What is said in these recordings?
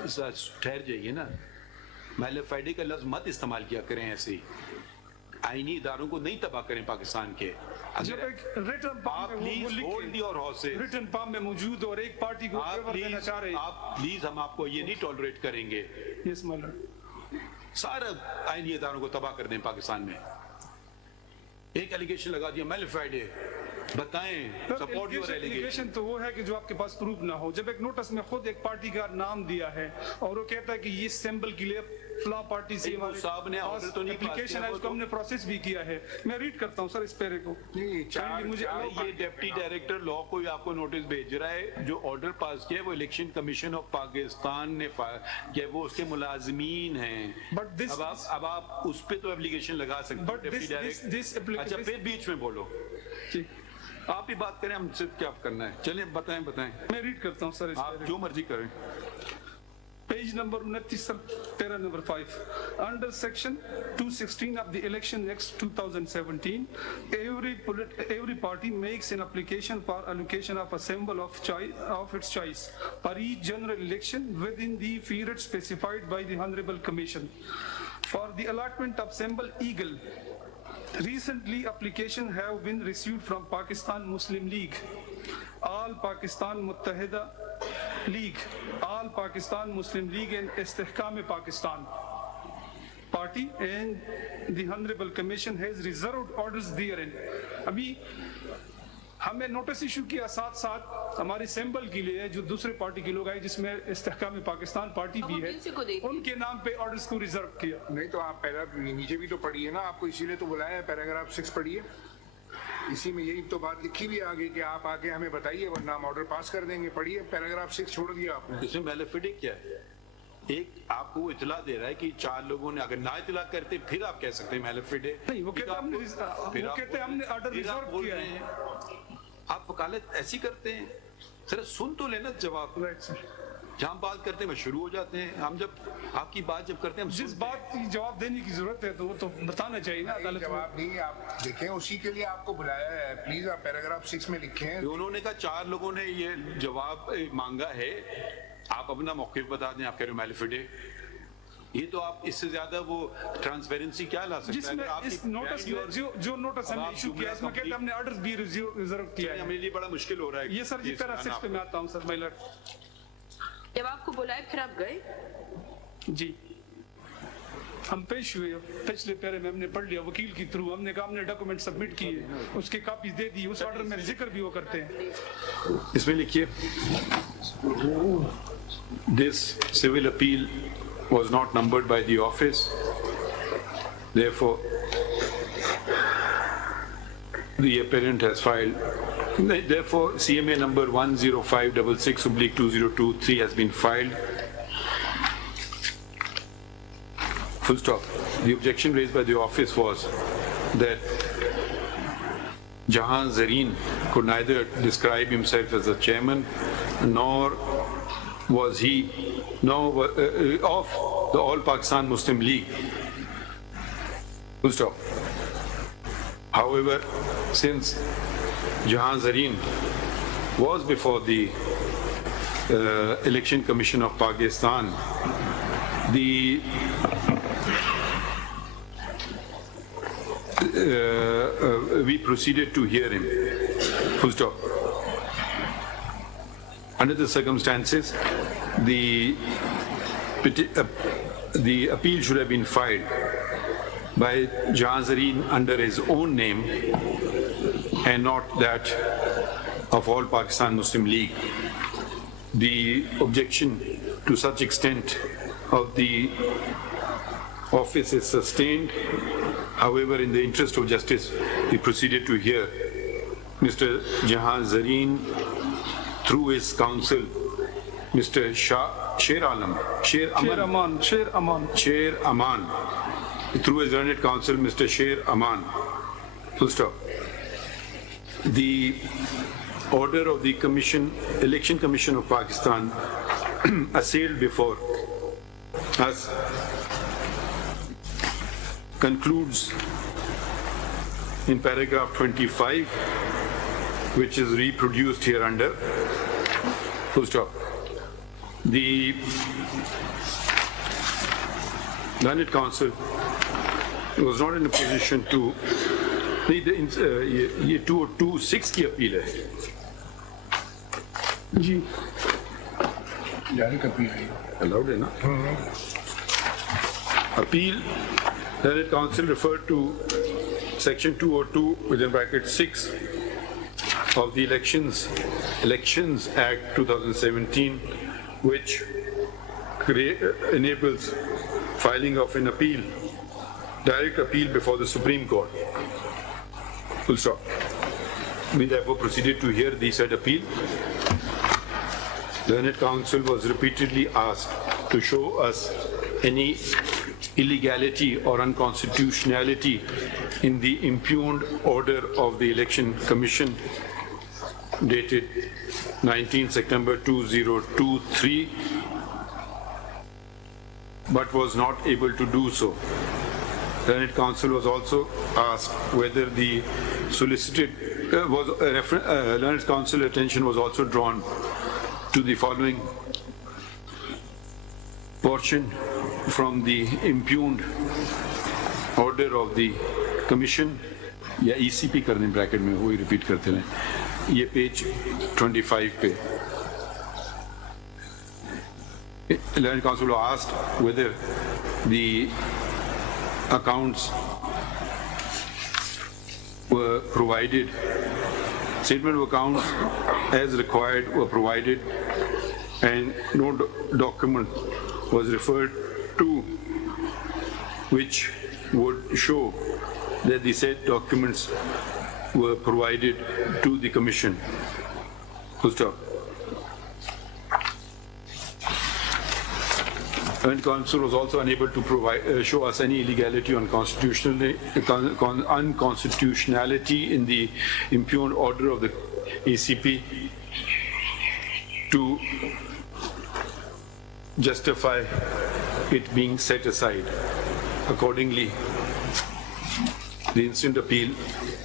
ठहर जाइए ना, मैलिफाइडे का लफ्ज मत इस्तेमाल किया करें ऐसे ही। आईनी इदारों को नहीं तबाह करें पाकिस्तान के। जब एक रिटर्न आप please hold your horses, return form में मौजूद और एक पार्टी को फेवर देना चाह रहे हैं, आप प्लीज, हम आपको ये नहीं टॉलरेट करेंगे। यस माय लॉर्ड, सारा आईनी इदारों को तबाह कर दें पाकिस्तान में। एक एलिगेशन लगा दिया मैलिफाइडे, बताएं सपोर्ट योर एलिगेशन तो वो है कि जो आपके पास प्रूफ ना हो। जब एक नोटिस में खुद एक पार्टी का नाम दिया है और वो कहता है कि ये सिंबल के लिए फ्ला पार्टी से साहब ने ऑर्डर तो नहीं एप्लीकेशन है, उसको हमने प्रोसेस भी किया है। मैं रीड करता हूं सर इस पैरे को। मुझे ये डिप्टी डायरेक्टर लॉ कोई आपको नोटिस भेज रहा है, जो ऑर्डर पास किया वो इलेक्शन कमीशन ऑफ पाकिस्तान ने किया, वो उसके मुलाजमीन हैं। बट अब आप उस पे तो एप्लीकेशन लगा सकते हैं डिप्टी डायरेक्टर। अच्छा फिर बीच में बोलो, आप ही बात करें, हमसे क्या करना है। चलिए बताएं। मैं रीड करता हूं सर, आप जो मर्जी करें। Page number 29 sir, para number 5, under section 216 of the Election Act 2017, every party makes an application for allocation of a symbol of its choice for each general election within the period specified by the Honorable Commission. For the allotment of symbol eagle, recently applications have been received from Pakistan Muslim League, All Pakistan Muttahida League, All Pakistan Muslim League and Istihkam Pakistan party, and the Honorable Commission has reserved orders therein. अभी हमें notice issue किया साथ साथ हमारे symbol के लिए जो दूसरे पार्टी के लोग आए, जिसमें इस्तेहकाम पाकिस्तान पार्टी भी है, उनके नाम पे ऑर्डर्स को रिजर्व किया। नहीं तो आप पहला नीचे भी तो पढ़िए ना, आपको इसीलिए तो बुलाया है। पैराग्राफ 6 पढ़िए, इसी में यही तो बात लिखी भी आगे कि आप आके हमें बताइए वरना हम ऑर्डर पास कर देंगे। पढ़िए पैराग्राफ 6 छोड़ दिया आपने। इसमें मैलिफिडिक क्या है? एक आपको इतला दे रहा है कि 4 लोगों ने, अगर ना इतला करते फिर आप कह सकते हैं मैलिफिडे नहीं। वो कहते हैं हमने ऑर्डर रिजर्व किया है। आप वकालत ऐसी करते हैं, सर सुन तो लेना जवाब। जहाँ बात करते हैं शुरू हो जाते हैं। हम जब आपकी बात जब करते हैं, हम जिस बात की जवाब देने की जरूरत है तो वो तो बताना चाहिए ना अदालत। जवाब नहीं आप देखें, उसी के लिए आपको बुलाया है। प्लीज आप पैराग्राफ 6 में लिखें। उन्होंने कहा 4 लोगों ने ये जवाब मांगा है, आप अपना मौक़िफ़ बता दें। आप कह रहे हो मैलिफिडे, ये तो आप इससे ज्यादा वो ट्रांसपेरेंसी क्या ला सकते हैं? जिसमें इस नोटिस में जो नोटिस हमने इशू किया, इसमें कहते हैं हमने ऑर्डर्स भी रिजर्व किया है। मेरे लिए बड़ा मुश्किल हो रहा है ये सर, जी पैरा 6 पे मैं आता हूं सर। माय लॉर्ड, जब आपको बुलाए फिर आप गए जी। हम पेश हुए, पिछले पैरे में हमने पढ़ लिया वकील की थ्रू, हमने कहा हमने डॉक्यूमेंट सबमिट किए, उसके कॉपी दे दी। उस ऑर्डर में जिक्र भी वो करते हैं। इसमें लिखिए, this civil appeal was not numbered by the office, therefore the appellant has filed, therefore CMA number 10566/2023 has been filed. Full stop. The objection raised by the office was that Jahan Zareen could neither describe himself as a chairman nor was he of the All Pakistan Muslim League. Full stop. However, since Jahan Zareen was before the Election Commission of Pakistan, we proceeded to hear him. Full stop. Under the circumstances, the appeal should have been filed by Jahan Zareen under his own name and not that of All Pakistan Muslim League. The objection to such extent of the office is sustained. However, in the interest of justice, we proceeded to hear Mr. Jahan Zareen through his counsel, Mr. Sher Aman, through his learned counsel, Mr. Sher Aman. Full stop. The order of the Election Commission of Pakistan assailed before us concludes in paragraph 25, which is reproduced here under. Full stop. The Learned Council was not in a position to. ये 226 की appeal है जी जानी कभी I allowed है ना appeal. Learned Council referred to section 202 within bracket 6 of the Elections Act 2017, which enables filing of an appeal, direct appeal before the Supreme Court. Full stop. We therefore proceeded to hear the said appeal. Learned Council was repeatedly asked to show us any illegality or unconstitutionality in the impugned order of the Election Commission dated 19 September 2023, but was not able to do so. Learned Council was also asked whether the Learned Council attention was also drawn to the following portion from the impugned order of the Commission, या ECP करने bracket में वही repeat करते रहे, ये page 25 पे. Learned Council was asked whether the accounts were provided, statement of accounts as required were provided, and no document was referred to which would show that the said documents were provided to the Commission. Full stop. Learned Council was also unable to show us any illegality or unconstitutionality in the impugned order of the ECP to justify it being set aside. Accordingly, the instant appeal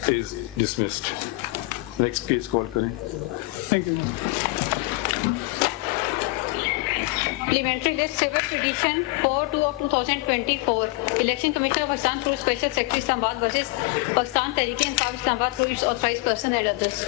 is dismissed. Next case call करें. Thank you. Parliamentary list civil petition 4-2 of 2024. Election Commission of Pakistan through Special Secretary Islamabad versus Pakistan Tehreek-e-Insaf Islamabad through its authorized person and others.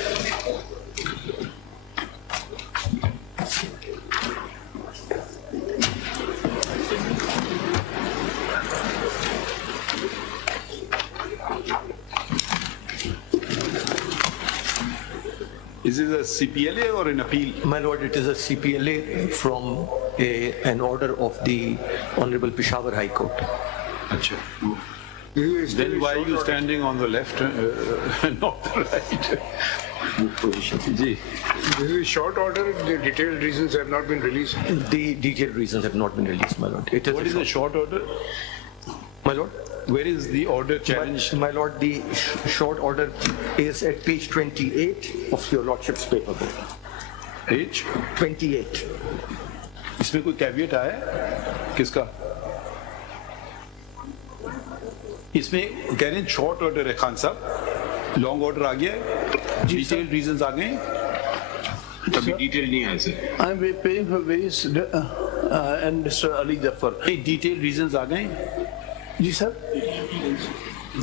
Is this a CPLA or an appeal? My lord, it is a CPLA from an order of the Honorable Peshawar High Court. Achha. Then why are you standing on the left, not the right? This is a short order. The detailed reasons have not been released. The detailed reasons have not been released, my lord. What is a short order? My lord? Where is the order challenged? My lord, the short order is at page 28 of your lordship's paper book. Page? 28. इसमें कोई caveat आया है? किसका? इसमें कह रहे हैं short order है खान साहब, लॉन्ग ऑर्डर आ गया है, डिटेल्ड रीजंस आ गए. अभी डिटेल नहीं आया sir. I am paying for various and Mr. Ali Jafar. Detailed reasons आ गए. जी सर.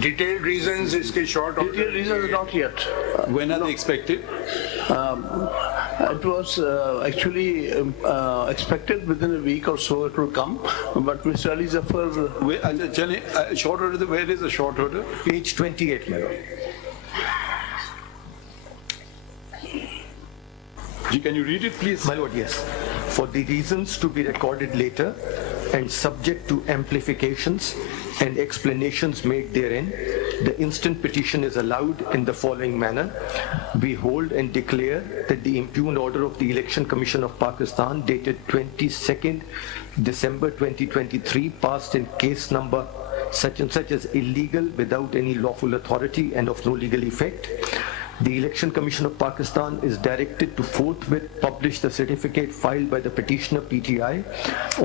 Detailed reasons इसके short order. Detailed reasons not yet. When are they expected? It was actually expected within a week or so it will come, but Mr. Ali Jafar. Short order. Where is the short order? Page 28, my lord. Can you read it, please? My lord, yes. For the reasons to be recorded later and subject to amplifications and explanations made therein, the instant petition is allowed in the following manner. We hold and declare that the impugned order of the Election Commission of Pakistan dated 22nd December 2023 passed in case number such and such as illegal without any lawful authority and of no legal effect. The Election Commission of Pakistan is directed to forthwith publish the certificate filed by the petitioner PTI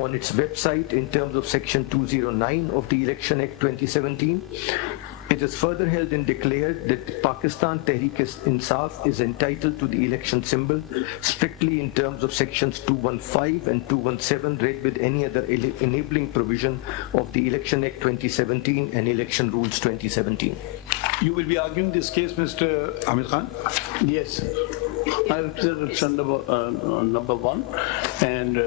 on its website in terms of section 209 of the Election Act 2017. It is further held and declared that Pakistan Tehreek-e-Insaf is entitled to the election symbol strictly in terms of sections 215 and 217 read with any other enabling provision of the Election Act 2017 and Election Rules 2017. You will be arguing this case, Mr. Amir Khan? Yes. I represent number one and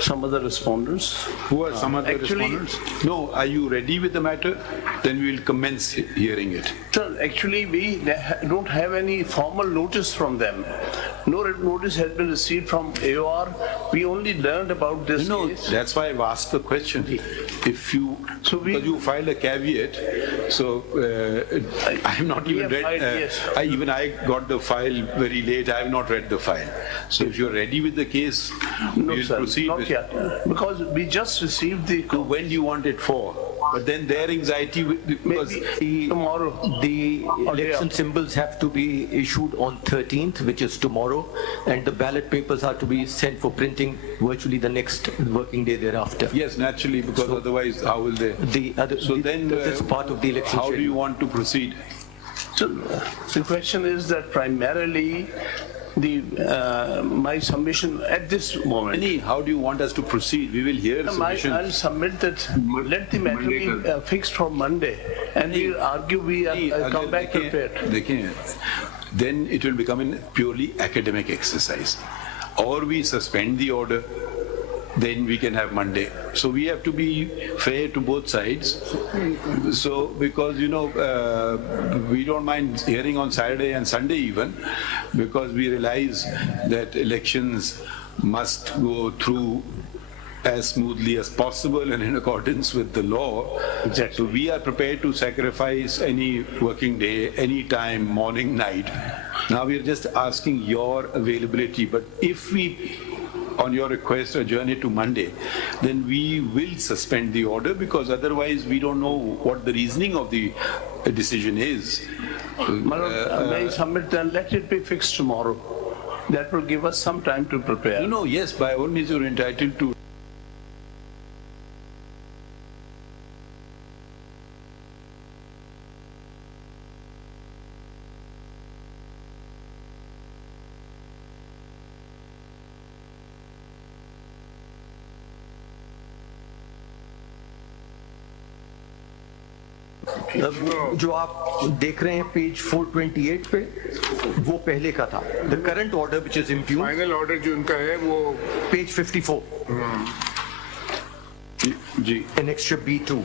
some other respondents. Who are some other respondents? No, are you ready with the matter? Then we will commence hearing it. Sir, actually we don't have any formal notice from them. No notice has been received from AOR. We only learned about this case. That's why I've asked the question. If you, because you filed a caveat, so I have not even read, I got the file very late. I have not read the file. So if you're ready with the case, no, we'll sir, proceed. Not yet, because we just received the. So when do you want it for? But then their anxiety, because tomorrow, the election symbols have to be issued on 13th, which is tomorrow, and the ballot papers are to be sent for printing virtually the next working day thereafter. Yes, naturally, because otherwise, how will they? This is part of the election. How do you want to proceed? So the question is that primarily my submission at this moment. How do you want us to proceed? We will hear submission. I'll submit that. Let the matter be fixed for Monday, and we'll argue. We come back prepared. Then it will become a purely academic exercise, or we suspend the order. Then we can have Monday. So we have to be fair to both sides. So because we don't mind hearing on Saturday and Sunday even, because we realize that elections must go through as smoothly as possible and in accordance with the law. Exactly. So we are prepared to sacrifice any working day, any time, morning, night. Now we are just asking your availability. But if we, on your request, adjourn it to Monday, then we will suspend the order, because otherwise we don't know what the reasoning of the decision is. May I submit then? Let it be fixed tomorrow. That will give us some time to prepare. No, yes, by all means you're entitled to. जो आप देख रहे हैं page 428 पे, वो पहले का था. The current order which is impugned. Final order जो उनका है वो page 54. Ji. Annexure B2.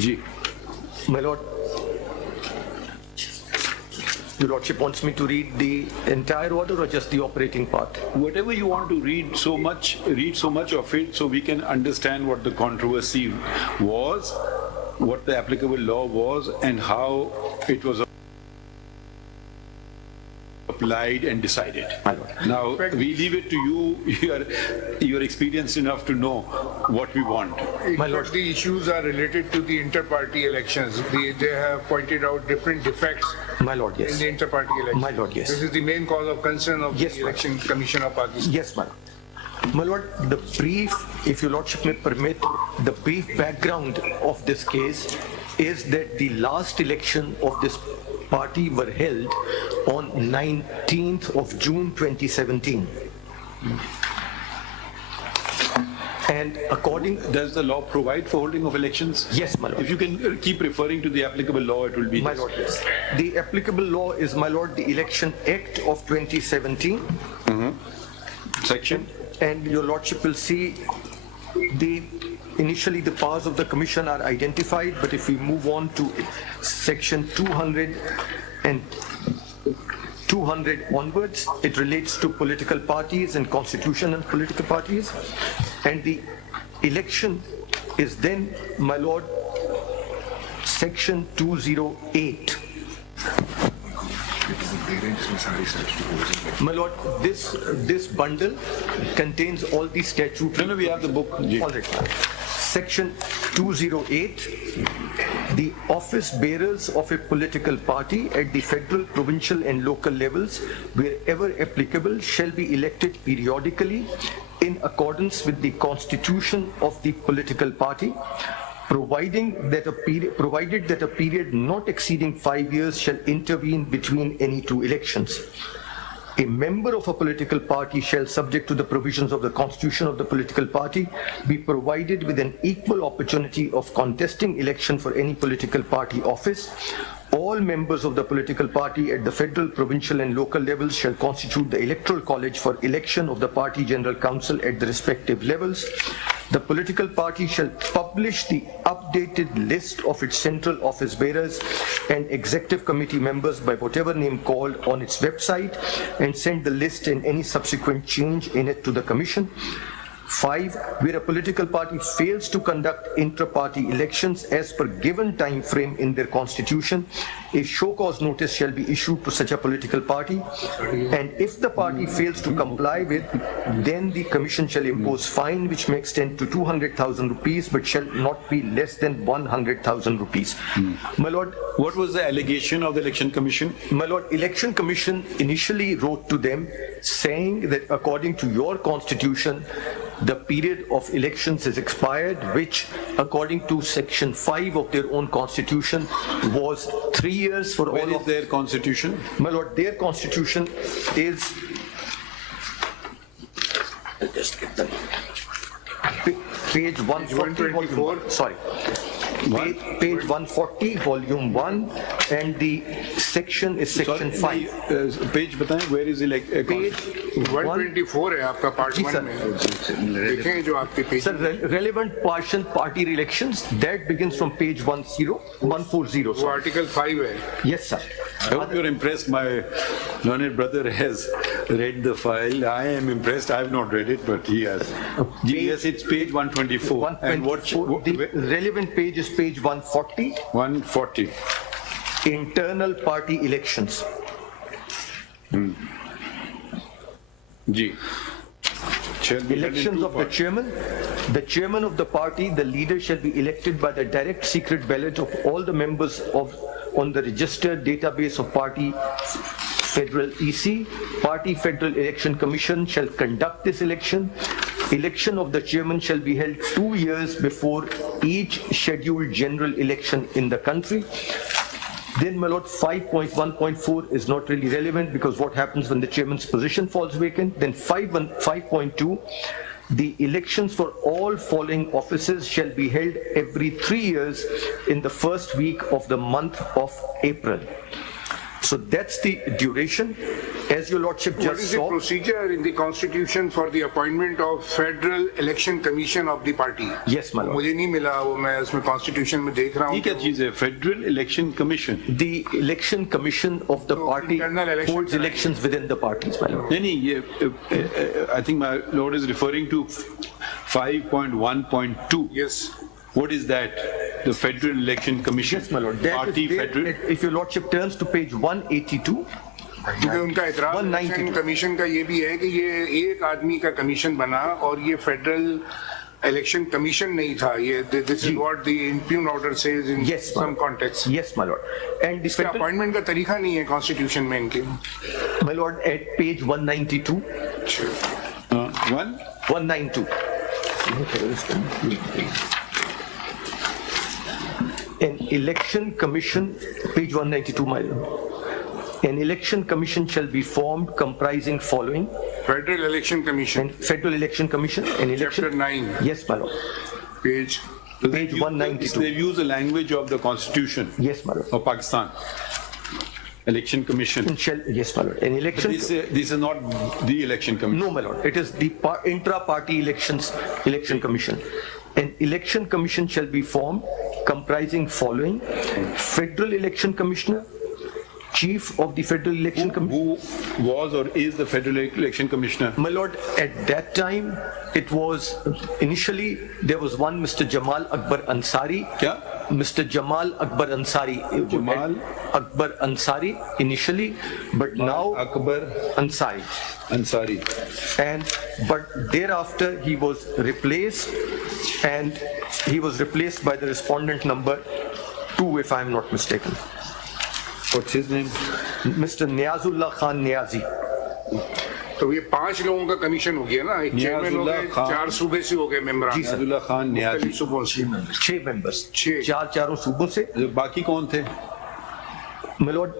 Ji. My lord, Your Lordship wants me to read the entire order or just the operating part? Whatever you want to read so much of it, so we can understand what the controversy was, what the applicable law was, and how it was applied and decided. Now, we leave it to you. You are experienced enough to know what we want. But the issues are related to the inter-party elections. They have pointed out different defects. My lord, yes. In the inter-party elections. My lord, yes. This is the main cause of concern of the Election Commission of Pakistan. Yes, my lord. My lord, the brief, if your lordship may permit, the brief background of this case is that the last election of this party were held on 19th of June 2017. And according... Does the law provide for holding of elections? Yes, my lord. If you can keep referring to the applicable law, it will be... My lord, yes. The applicable law is, my lord, the Election Act of 2017. Section? And your lordship will see initially the powers of the commission are identified, but if we move on to section 200 and 200 onwards, it relates to political parties and constitutional political parties. And the election is then, my lord, section 208. My lord, this bundle contains all the statutes. No, we have the book. All right. Section 208, the office bearers of a political party at the federal, provincial and local levels, wherever applicable, shall be elected periodically in accordance with the constitution of the political party, provided that a period not exceeding 5 years shall intervene between any two elections. A member of a political party shall, subject to the provisions of the constitution of the political party, be provided with an equal opportunity of contesting election for any political party office. All members of the political party at the federal, provincial and local levels shall constitute the electoral college for election of the party general council at the respective levels. The political party shall publish the updated list of its central office bearers and executive committee members by whatever name called on its website and send the list and any subsequent change in it to the commission. 5. Where a political party fails to conduct intra-party elections as per given time frame in their constitution, a show cause notice shall be issued to such a political party, and if the party fails to comply with, then the commission shall impose fine which may extend to 200,000 rupees but shall not be less than 100,000 rupees. My Lord, what was the allegation of the Election Commission? My Lord, Election Commission initially wrote to them saying that according to your constitution, the period of elections is expired, which according to section 5 of their own constitution was 3 years for Where all is of their constitution? My Lord, their constitution is page 140, volume 1. Sorry. Page 140, volume 1, and the section is section 5. Page बताएं, where is Page 124 है आपका part जी 1 sir. में देखें जो आपके page Sir, relevant partial party elections, that begins from page 140. वो Sir. article 5 है Yes, sir. I hope you're impressed. My learned brother has read the file. I am impressed. I have not read it, but he has. Yes, it's page 124. And what? The relevant page is page 140. 140. Internal party elections. G. Elections of the chairman. The chairman of the party, the leader shall be elected by the direct secret ballot of all the members on the registered database of party federal EC. Party Federal Election Commission shall conduct this election. Election of the chairman shall be held 2 years before each scheduled general election in the country. Then, my Lord, 5.1.4 is not really relevant because what happens when the chairman's position falls vacant? Then 5.2, the elections for all following offices shall be held every 3 years in the first week of the month of April. So that's the duration. As your Lordship What just is the saw. procedure in the constitution for the appointment of Federal Election Commission of the party? Yes, my Lord. मुझे नहीं मिला वो मैं इसमें constitution में देख रहा ये हूँ क्या चीज है? Federal Election Commission. The election commission of the party internal election holds elections within the parties, my Lord. नहीं, I think my Lord is referring to 5.1.2. Yes. What is that? The Federal Election Commission. Yes, my Lord. That Party is there. Federal. If your Lordship turns to page 182, क्योंकि उनका इतराज 192. Election commission का ये भी है कि ये एक आदमी का कमीशन बना और ये फेडरल इलेक्शन कमीशन नहीं था ये this is what the impugned order says in Yes, some ma'am. Context yes, my Lord. And the इसका federal, अपॉइंटमेंट का तरीका नहीं है कॉन्स्टिट्यूशन में इनके my Lord, at page 192, 192. An election commission, page 192, my Lord. An election commission shall be formed comprising following. Federal election commission And Federal Election Commission, an election. Chapter 9. Yes, my Lord. Page Page 192. They use the language of the Constitution Yes, my Lord. of Pakistan. Election Commission. Yes, my Lord. An election. This is not the Election Commission. No, my Lord. It is the intra-party election commission. An election commission shall be formed comprising following: Federal Election Commissioner, Chief of the Federal Election Commission. Who was or is the Federal Election Commissioner? My Lord, at that time, it was initially there was one Mr. Jamal Akbar Ansari. क्या? Mr. Jamal Akbar Ansari. Jamal Akbar Ansari initially, but now Akbar Ansari. Ansari. But thereafter he was replaced, and he was replaced by the respondent number 2, if I am not mistaken. What's his name? Mr. Niazullah Khan Niazi. तो ये 5 लोगों का commission हो गया ना, एक chairman हो गए, 4 सूबे से हो गए मेंबर, नियाजुल्लाह खान नियाजी सूबों से 6 members, 6 चारों सूबों से। बाकी कौन थे? मिलोड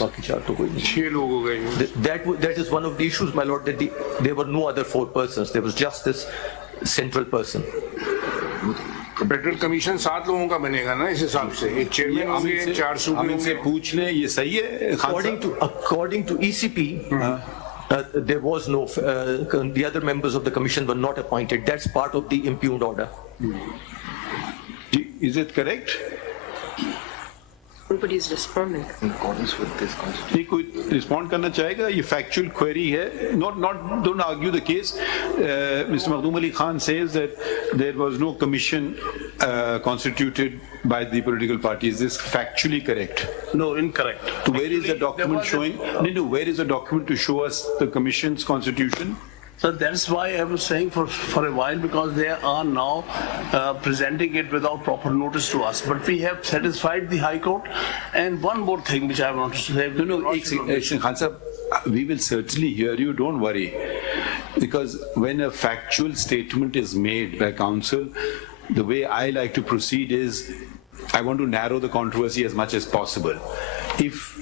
बाकी 4 तो कोई नहीं। 6 लोग हो गए। That is one of the issues, my lord, that there were no other 4 persons. There was just this central person. Federal commission 7 लोगों का बनेगा ना इस हिसाब से, एक चेयरमैन होंगे, 4 सूबे हम इनसे होंगे। पूछ लें, ये सही है? According to ECP, there was no, the other members of the commission were not appointed. That's part of the impugned order. Is it correct? Nobody is responding. ये कोई रिस्पॉन्ड करना चाहेगा? ये फैक्चुअल क्वेरी है, don't argue the case. Mr. Makhdoom Ali Khan says that there was no commission constituted by the political party. Is this factually correct? No, incorrect. So where is the Actually, document showing? No, where is the document to show us the commission's constitution? So that's why I was saying for a while, because they are now presenting it without proper notice to us. But we have satisfied the High Court. And one more thing which I want to say. Khan Sahab, we will certainly hear you, don't worry. Because when a factual statement is made by counsel, the way I like to proceed is, I want to narrow the controversy as much as possible. If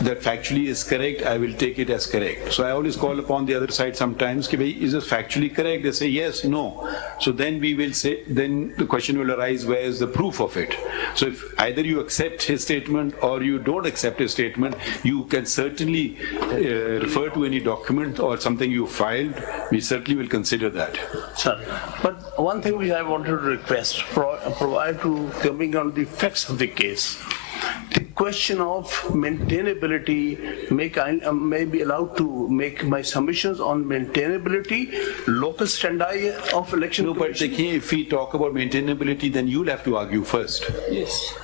that factually is correct, I will take it as correct. So I always call upon the other side sometimes, is this factually correct? They say yes, no. So then we will say, then the question will arise, where is the proof of it? So if either you accept his statement or you don't accept his statement, you can certainly refer to any document or something you filed. We certainly will consider that. Sir, but one thing which I wanted to request, prior to coming on the facts of the case, the question of maintainability, may be allowed to make my submissions on maintainability, local standi of election. No, but if we talk about maintainability, then you'll have to argue first. Yes.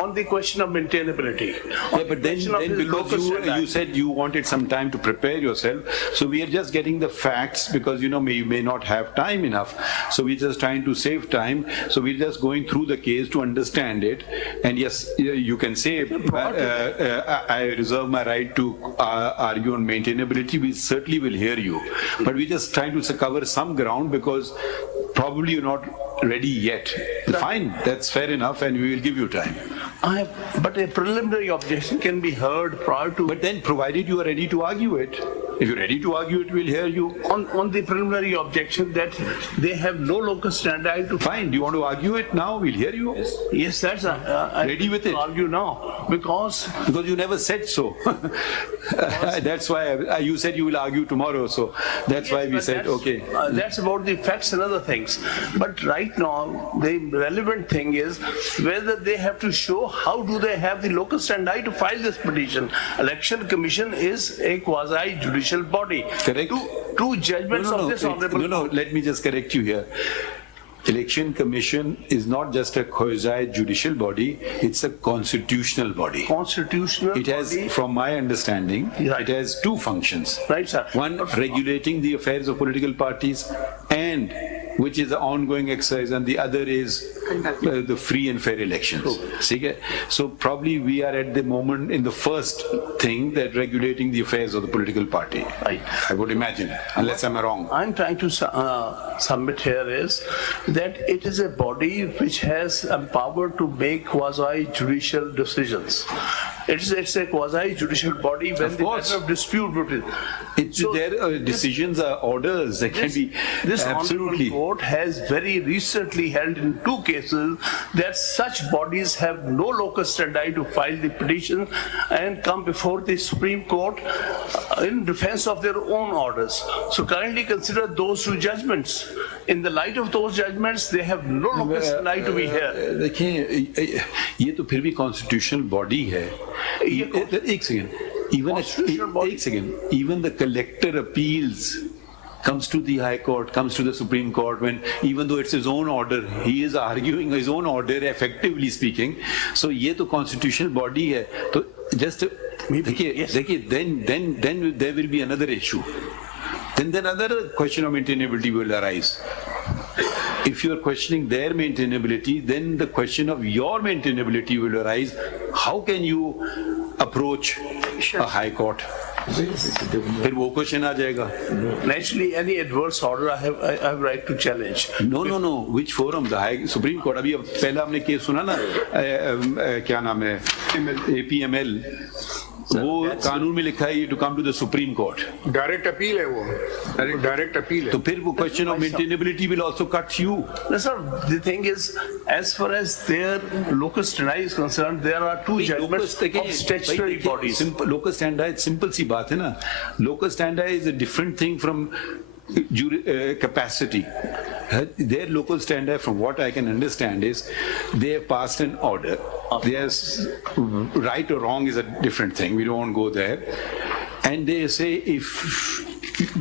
On the question of maintainability. Yeah, but then because you said you wanted some time to prepare yourself, so we are just getting the facts because you may not have time enough. So we're just trying to save time. So we're just going through the case to understand it. And yes, you can say I reserve my right to argue on maintainability. We certainly will hear you, but we're just trying to cover some ground because probably you're not ready yet. Fine, that's fair enough, and we will give you time. But a preliminary objection can be heard prior to. But then, provided you are ready to argue it, if you're ready to argue it, we'll hear you. On the preliminary objection that they have no locus standi to. Fine. Do you want to argue it now? We'll hear you. Yes, that's ready with it. Argue now because you never said so. That's why you said you will argue tomorrow. So that's why we said okay. That's about the facts and other things. But right now, the relevant thing is whether they have to show how do they have the locus standi to file this petition. Election Commission is a quasi-judicial body. Correct. Two judgments of this honorable. No, let me just correct you here. Election Commission is not just a quasi-judicial body, it's a constitutional body. Constitutional It has, body. from my understanding, Right. it has two functions. Right, sir. One, regulating the affairs of political parties, and which is an ongoing exercise, and the other is the free and fair elections. So probably we are at the moment in the first thing, that regulating the affairs of the political party. Right. I would imagine, unless I'm wrong. I'm trying to submit here is that it is a body which has power to make quasi-judicial decisions. It's a quasi-judicial body when the matter of dispute between. Their decisions are orders. They can be absolutely. This court has very recently held in 2 cases that such bodies have no locus standi to file the petition and come before the Supreme Court in defense of their own orders. So kindly consider those 2 judgments. In the light of those judgments, they have no locus standi to be here. देखिए, ये तो फिर भी constitutional body है. एक second. Even the collector appeals comes to the High Court, comes to the Supreme Court, when even though it's his own order, he is arguing his own order, effectively speaking. So ये तो constitutional body है. तो just देखिए, then there will be another issue. Then another question of maintainability will arise. If you are questioning their maintainability, then the question of your maintainability will arise. How can you approach a High Court? फिर वो question आ जाएगा. Naturally, any adverse order I have right to challenge. No. Which forum? The High Supreme Court. अभी पहला हमने case सुना ना, क्या नाम है? PML. वो कानून में लिखा है to come to the Supreme Court. Direct appeal है वो, डायरेक्ट अपील है. तो फिर वो question of maintainability will also cut you. No, sir. The thing is, as far as their locus standi is concerned, there are two judgments of statutory bodies. Locus standi, simple सी बात है ना. Locus standi is a different thing from capacity. Their local standi, from what I can understand, is they have passed an order. There's right or wrong is a different thing. We don't want to go there. And they say if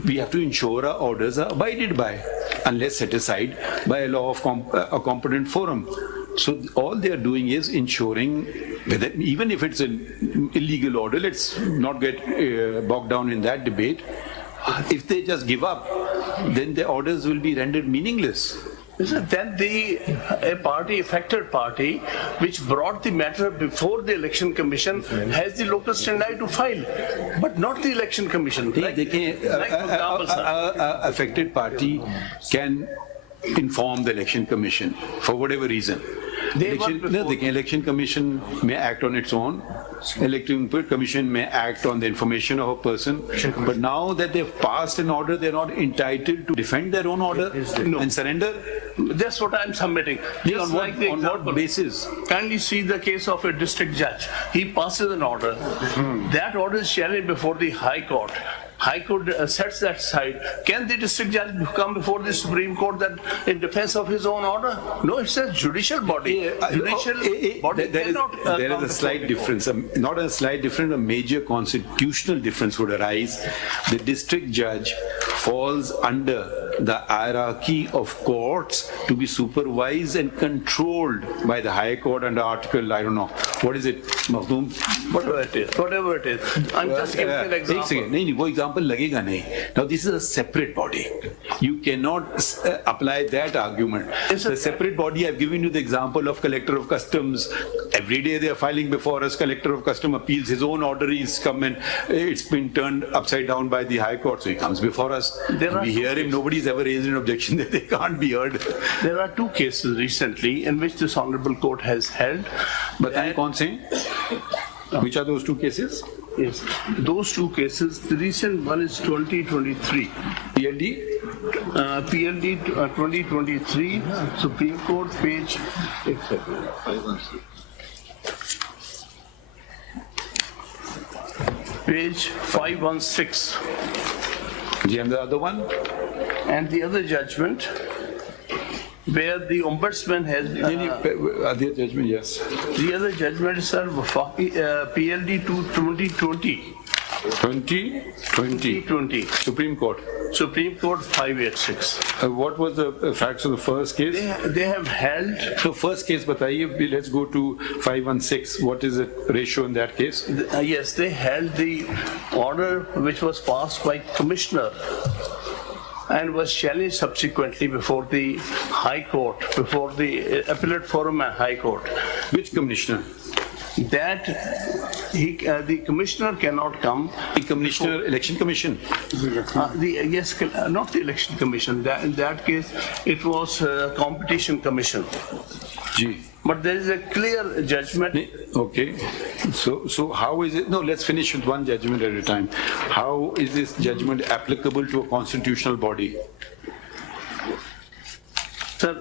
we have to ensure our orders are abided by, unless set aside by a law of a competent forum. So all they are doing is ensuring, whether, even if it's an illegal order, let's not get bogged down in that debate. If they just give up, then the orders will be rendered meaningless. Then a party, affected party, which brought the matter before the election commission has the locus standi to file, but not the election commission. Affected party can inform the election commission for whatever reason. The election commission may act on its own. Election commission may act on the information of a person, but now that they've passed an order, they're not entitled to defend their own order and surrender. That's what I'm submitting. On what basis? Kindly see the case of a district judge. He passes an order. That order is challenged before the High Court. High Court sets that aside. Can the district judge come before the Supreme Court that in defense of his own order? No, it's a judicial body. Judicial body cannot. There is a slight difference, not a slight difference, a major constitutional difference would arise. The district judge falls under the hierarchy of courts to be supervised and controlled by the High Court under Article, I don't know, what is it, Makhdoom? Whatever it is. I'm just giving an example. No, example लगेगा नहीं. Now this is a separate body. You cannot apply that argument. It's a separate body. I've given you the example of Collector of Customs. Every day they are filing before us. Collector of Customs appeals. His own order is come and it's been turned upside down by the High Court. So he comes before us. We hear him. Nobody's ever raised an objection that they can't be heard. There are two cases recently in which this Honorable Court has held. बताएं कौन से? Which are those two cases? Yes, those two cases. The recent one is 2023. PLD? PLD 2023, Supreme Court, page 516. And the other one? And the other judgment, where the ombudsman has other judgment, yes. The other judgment is PLD 2020. 2020. Supreme Court. Supreme Court 586. What was the facts of the first case? They have held. So first case, bataiye, let's go to 516. What is the ratio in that case? Yes, they held the order which was passed by Commissioner and was challenged subsequently before the High Court, before the Appellate Forum and High Court. Which commissioner? That the commissioner cannot come. The commissioner, election commission? Yes, not the election commission. In that case, it was competition commission. Gee. But there is a clear judgment. Okay. So how is it? No, let's finish with one judgment at a time. How is this judgment applicable to a constitutional body? Sir,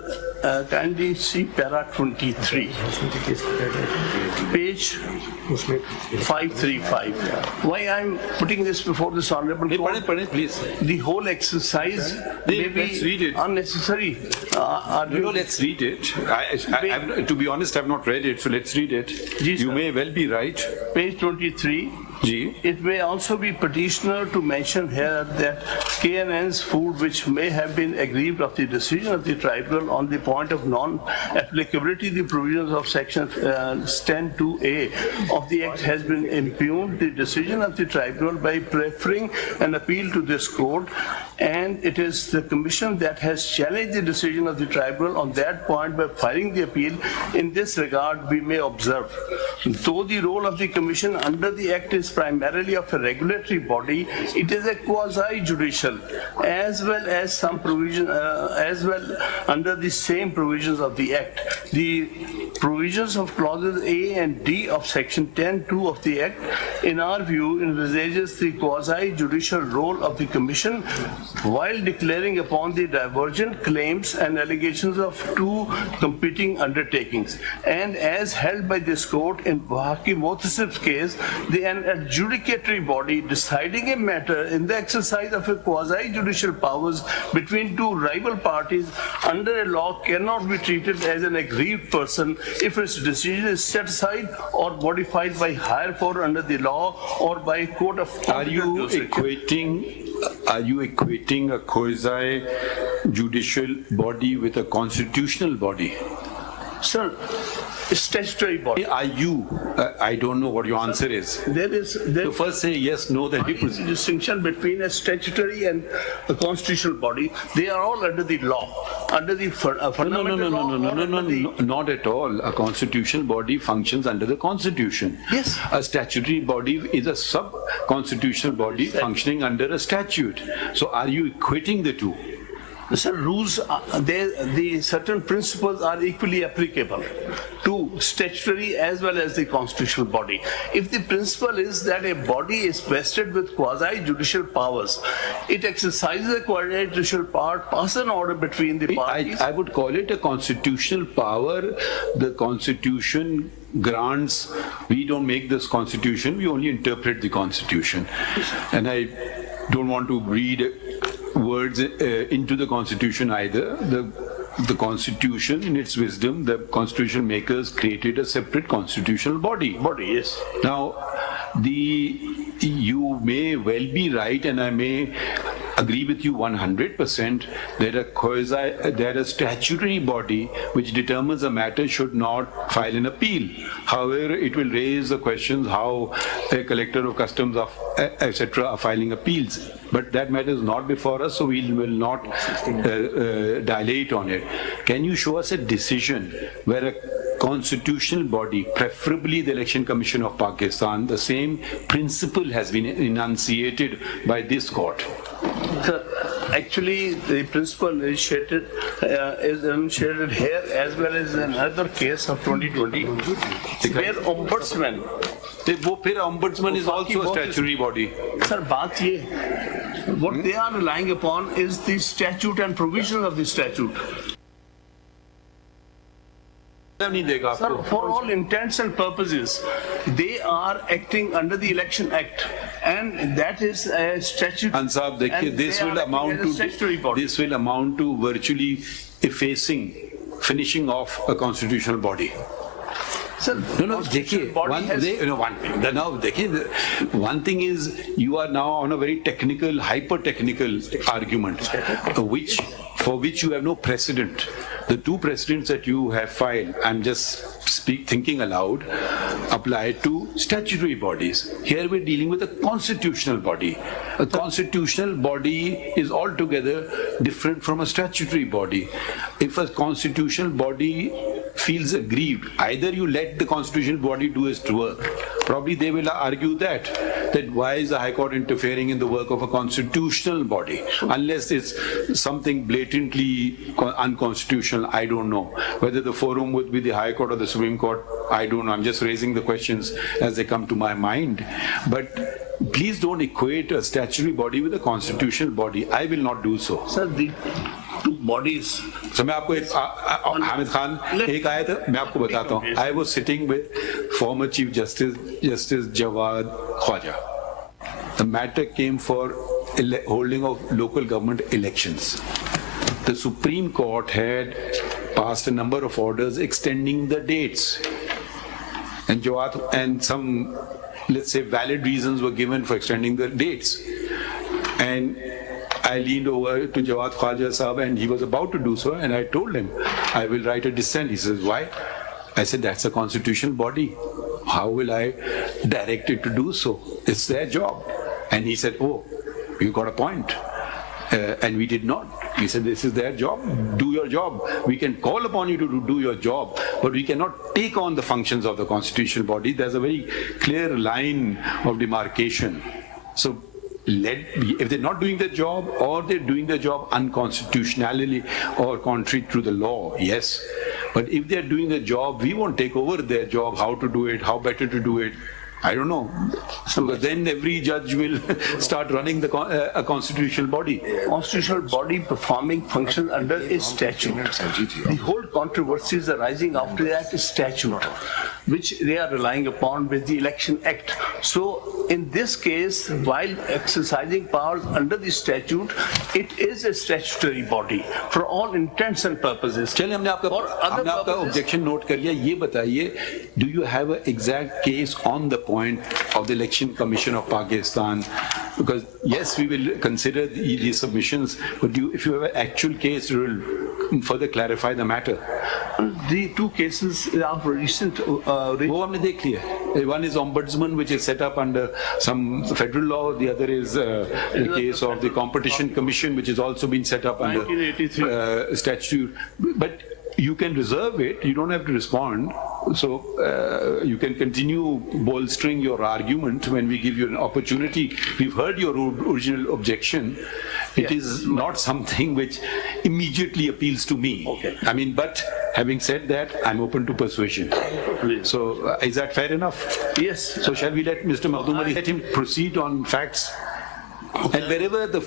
kindly see para 23, page 535. Why I'm putting this before this Honorable Court? Please. The whole exercise may be unnecessary. Let's read it. To be honest, I've not read it, so let's read it. You may well be right. Page 23. It may also be petitioner to mention here that KNN's food which may have been aggrieved of the decision of the tribunal on the point of non-applicability the provisions of section 10(2)(a) of the Act has been impugned the decision of the tribunal by preferring an appeal to this court, and it is the commission that has challenged the decision of the tribunal on that point by filing the appeal. In this regard, we may observe, though the role of the commission under the Act is is primarily of a regulatory body. It is a quasi-judicial, as well as some provision, as well under the same provisions of the Act. The provisions of clauses A and D of Section 10(2) of the Act, in our view, envisages the quasi-judicial role of the Commission while declaring upon the divergent claims and allegations of two competing undertakings. And as held by this court in Bahaki Motasif's case, an adjudicatory body deciding a matter in the exercise of a quasi-judicial powers between two rival parties under a law cannot be treated as an aggrieved person if its decision is set aside or modified by higher court under the law or by a court of competent jurisdiction. Are you equating a quasi-judicial body with a constitutional body? Sir, statutory body. Are you? I don't know what your answer is. So first say yes, no, then we proceed. Distinction between a statutory and a constitutional body. They are all under the law, under the fundamental law. No, not at all. A constitutional body functions under the Constitution. Yes. A statutory body is a sub-constitutional body functioning under a statute. So are you equating the two? Sir, rules, the certain principles are equally applicable to statutory as well as the constitutional body. If the principle is that a body is vested with quasi-judicial powers, it exercises a quasi-judicial power, pass an order between the parties. I would call it a constitutional power. The Constitution grants, we don't make this Constitution, we only interpret the Constitution. And I don't want to read words into the Constitution either. The Constitution, in its wisdom, the Constitution makers created a separate constitutional body. Yes. Now, you may well be right, and I may agree with you 100% that a statutory body which determines a matter should not file an appeal. However, it will raise the questions how a collector of customs, etc., are filing appeals. But that matter is not before us, so we will not dilate on it. Can you show us a decision where a constitutional body, preferably the Election Commission of Pakistan, the same principle has been enunciated by this court? Sir, actually, the principle is enunciated here as well as another case of 2020, where ombudsman. Ombudsman is also a statutory body. Sir, what they are relying upon is the statute and provision of the statute. Sir, for all intents and purposes, they are acting under the Election Act, and that is a statute. Ansab, this will amount to virtually finishing off a constitutional body. Sir, one thing is you are now on a very technical, hyper-technical argument, for which you have no precedent. The two precedents that you have filed, I'm just thinking aloud, apply to statutory bodies. Here we're dealing with a constitutional body. A constitutional body is altogether different from a statutory body. If a constitutional body feels aggrieved, either you let the constitutional body do its work. Probably they will argue that why is the High Court interfering in the work of a constitutional body? Unless it's something blatantly unconstitutional, I don't know. Whether the forum would be the High Court or the Supreme Court, I don't know. I'm just raising the questions as they come to my mind. But please don't equate a statutory body with a constitutional body. I will not do so. Sir, the two bodies. So मैं आपको हामिद खान एक आया था, मैं आपको बताता हूँ. I was sitting with former Chief Justice Jawad Khwaja. The matter came for holding of local government elections. The Supreme Court had passed a number of orders extending the dates, and some, let's say, valid reasons were given for extending the dates. And I leaned over to Jawad Khwaja Sahab, and he was about to do so, and I told him, I will write a dissent. He says, why? I said, that's a constitutional body. How will I direct it to do so? It's their job. And he said, oh, you got a point. And we did not. We said, this is their job, do your job. We can call upon you to do your job, but we cannot take on the functions of the constitutional body. There's a very clear line of demarcation. So if they're not doing their job, or they're doing their job unconstitutionally or contrary to the law, yes. But if they're doing their job, we won't take over their job, how to do it, how better to do it. I don't know. Because then every judge will start running a constitutional body. Constitutional body performing functions under a statute. The whole controversy is arising after that statute, which they are relying upon with the Election Act. So in this case, while exercising powers under the statute, it is a statutory body for all intents and purposes. चलिए हमने आपका objection note कर लिया. ये बताइए, do you have an exact case on the point of the Election Commission of Pakistan? Because yes, we will consider these submissions, but if you have an actual case, you will further clarify the matter. The two cases are recent. वो हमने देख लिया. One is ombudsman, which is set up under some federal law. The other is the case of the Competition Commission, which has also been set up under statute. But you can reserve it. You don't have to respond. So you can continue bolstering your argument when we give you an opportunity. We've heard your original objection. It is not something which immediately appeals to me. Okay. I mean, but having said that, I'm open to persuasion. So is that fair enough? Yes. So shall we let Mr. Mahdumali, let him proceed on facts? And wherever a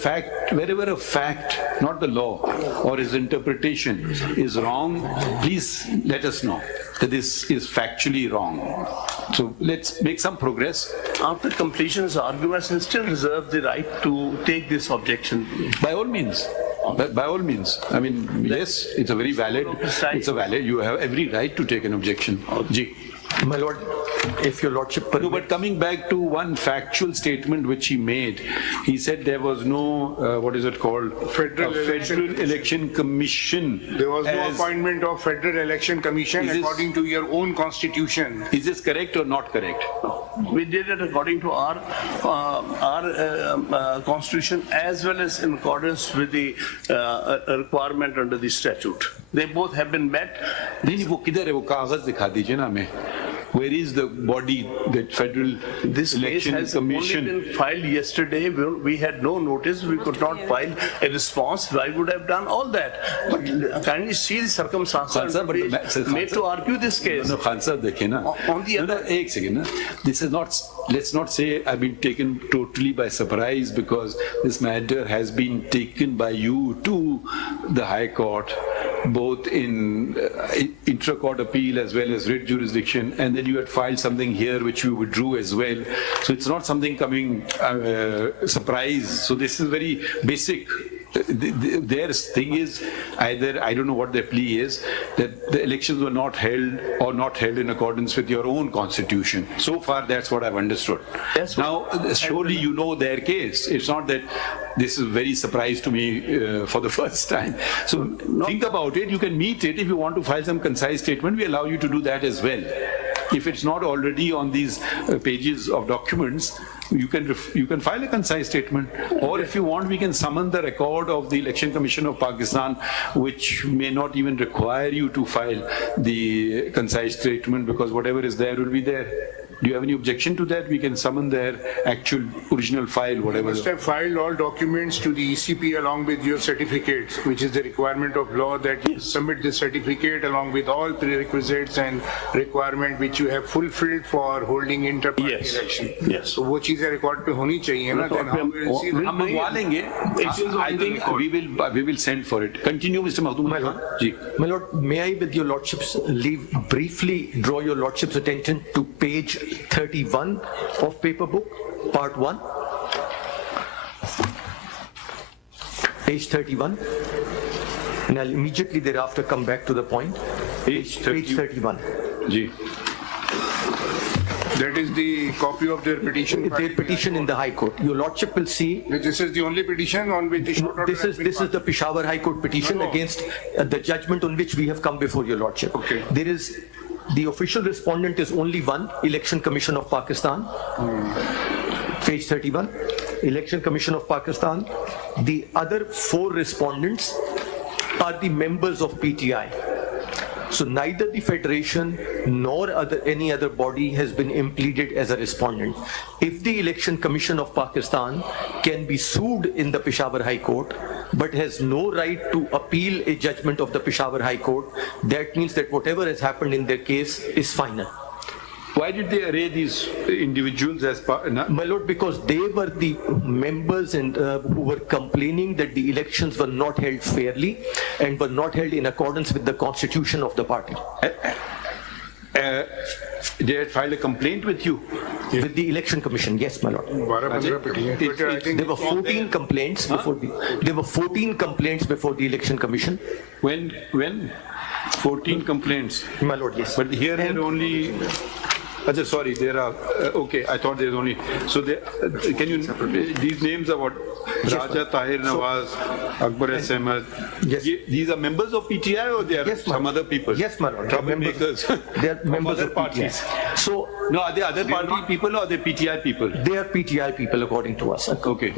fact, not the law or his interpretation is wrong, please let us know that this is factually wrong. So let's make some progress. After completion of arguments, and still reserve the right to take this objection. By all means. By all means. I mean, yes, it's a very valid, you have every right to take an objection. Ji. My lord, if your lordship permits. No, but coming back to one factual statement which he made, he said there was no, what is it called? Federal Election Commission. There was no appointment of Federal Election Commission according to your own constitution. Is this correct or not correct? We did it according to our constitution, as well as in accordance with the requirement under the statute. They both have been met. नहीं वो किधर है वो कागज दिखा दीजिए ना हमें. Where is the body, that Federal This Election case has Commission? only been filed yesterday. We had no notice. We could not file a response. I would have done all that. But can you see the circumstances made to argue this case? No, Khan Sahab, dekhiye na. On the other, एक second na. This is not. Let's not say I've been taken totally by surprise, because this matter has been taken by you to the High Court, both in intra-court appeal as well as writ jurisdiction, and then you had filed something here which you withdrew as well. So it's not something coming surprise. So this is very basic. Their thing is either, I don't know what their plea is, that the elections were not held or not held in accordance with your own constitution. So far, that's what I've understood. Now, surely you know their case. It's not that this is very surprise to me for the first time. So think about it. You can meet it. If you want to file some concise statement, we allow you to do that as well. If it's not already on these pages of documents, you can file a concise statement, or if you want, we can summon the record of the Election Commission of Pakistan, which may not even require you to file the concise statement, because whatever is there will be there. Do you have any objection to that? We can summon their actual original file, whatever. You must have filed all documents to the ECP along with your certificates, which is the requirement of law, that you submit the certificate along with all prerequisites and requirement which you have fulfilled for holding inter-party election. Yes. So वो चीजें record पे होनी चाहिए ना? Then how will you see that? हम मंगवा लेंगे. I think we will send for it. Continue, Mr. Mahdum. My lord, my lord, may I, with your lordship's leave, briefly draw your lordship's attention to page 31 of paper book, part 1. Page 31. And I'll immediately thereafter come back to the point. Page 31. Ji. That is the copy of their petition. Their petition in the High Court. Your lordship will see. This is the only petition on which the short order This is the Peshawar High Court petition against the judgment on which we have come before your lordship. Okay. There is, the official respondent is only one, Election Commission of Pakistan. Page 31. Election Commission of Pakistan. The other 4 respondents are the members of PTI. So neither the Federation nor any other body has been impleaded as a respondent. If the Election Commission of Pakistan can be sued in the Peshawar High Court, but has no right to appeal a judgment of the Peshawar High Court, that means that whatever has happened in their case is final. Why did they array these individuals as part? My lord, because they were the members and who were complaining that the elections were not held fairly and were not held in accordance with the constitution of the party. They had filed a complaint with you? With the Election Commission, yes, my lord. There were 14 complaints before there were 14 complaints before the Election Commission. When? 14 complaints? My lord, yes. But here there are only... sorry, there are, okay, I thought there's only, so there, can you, these names are what? Raja, Tahir, Nawaz, Akbar S. Ahmed. Yes. These are members of PTI or they are some other people? Yes, my lord. Troublemakers. They are members other of parties. PTI. So, no, are they other party people or are they PTI people? They are PTI people according to us. Okay.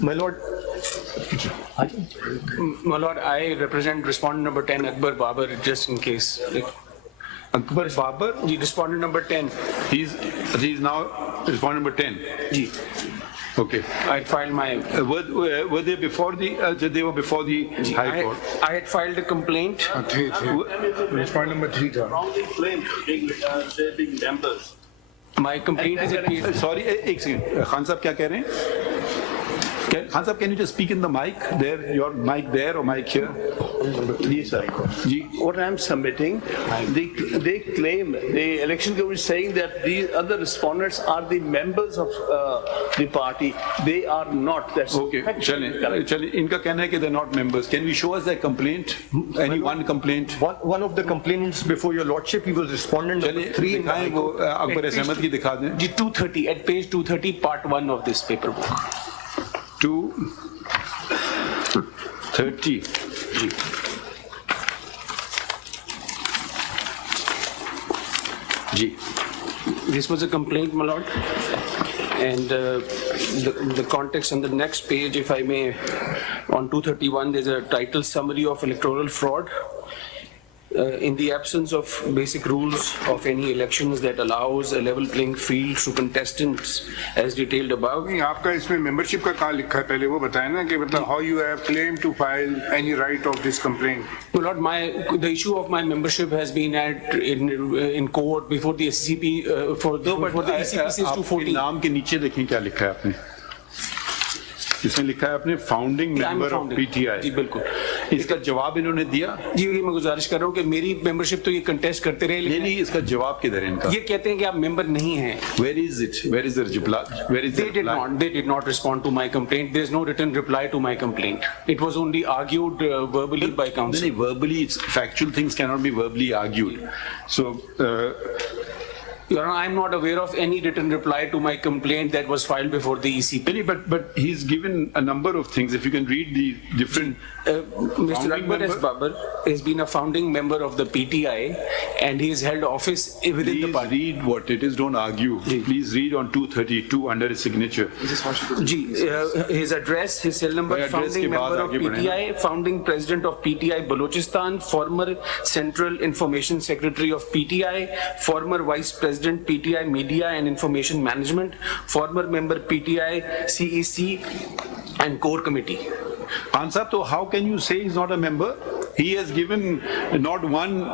My lord. My lord, I represent respondent number 10, Akbar Babar, just in case. Akbar Babar? Respondent number 10. He's now respondent number 10. Ji. Okay. I filed my... were they before the, they were before the High Court? I had filed a complaint. Respondent number 3 था. Wrongly claimed being members. My complaint is at... Sorry, एक second. Khan Sahab क्या कह रहे हैं? Khan Sahab, can you just speak in the mic there? Your mic there or mic here? Yes, sir. What I'm submitting, they claim, the election commission is saying that these other respondents are the members of the party. They are not. That's okay. Chale. Inka कहना है कि they're not members. Can we show us their complaint? Any one complaint? One of the complainants before your lordship, he was respondent number 3. दिखाएं वो Akbar S Ahmad की दिखा दें. 230 at page 230, part 1 of this paperwork. 230. Ji. This was a complaint, my lord, and the context on the next page, if I may, on 231, there's a title summary of electoral fraud. In the absence of basic rules of any elections that allows a level playing field to contestants as detailed above. नहीं आपका इसमें membership का कहाँ लिखा है पहले वो बताएं ना कि मतलब how you have claimed to file any right of this complaint. Well, Lord, the issue of my membership has been in court before the SCP for the ECP says 214. नाम के नीचे देखें क्या लिखा है आपने. इसमें लिखा है अपने फाउंडिंग मेंबर ऑफ पीटीआई. जी बिल्कुल. इसका जवाब इन्होंने दिया. जी मैं गुजारिश कर रहा हूँ कि मेरी मेंबरशिप तो ये कंटेस्ट करते रहे. नहीं इसका जवाब किधर है इनका. ये कहते हैं कि आप मेंबर नहीं हैं. Where is it? Where is the reply? They did not respond to my complaint. There is no written reply to my complaint. It was only argued verbally by counsel. Verbally, factual things cannot be verbally argued. So. Your Honor, I'm not aware of any written reply to my complaint that was filed before the ECP. But he's given a number of things. If you can read the different... Mr. Akbar S. Babar has been a founding member of the PTI and he has held office within the party. Please read what it is, don't argue. Please read on 232 under his signature. His address, his cell number, founding member of PTI, founding president of PTI Balochistan, former Central Information Secretary of PTI, former Vice President PTI Media and Information Management, former member PTI CEC and Core Committee. Answer, so how can you say he's not a member? He has given not one,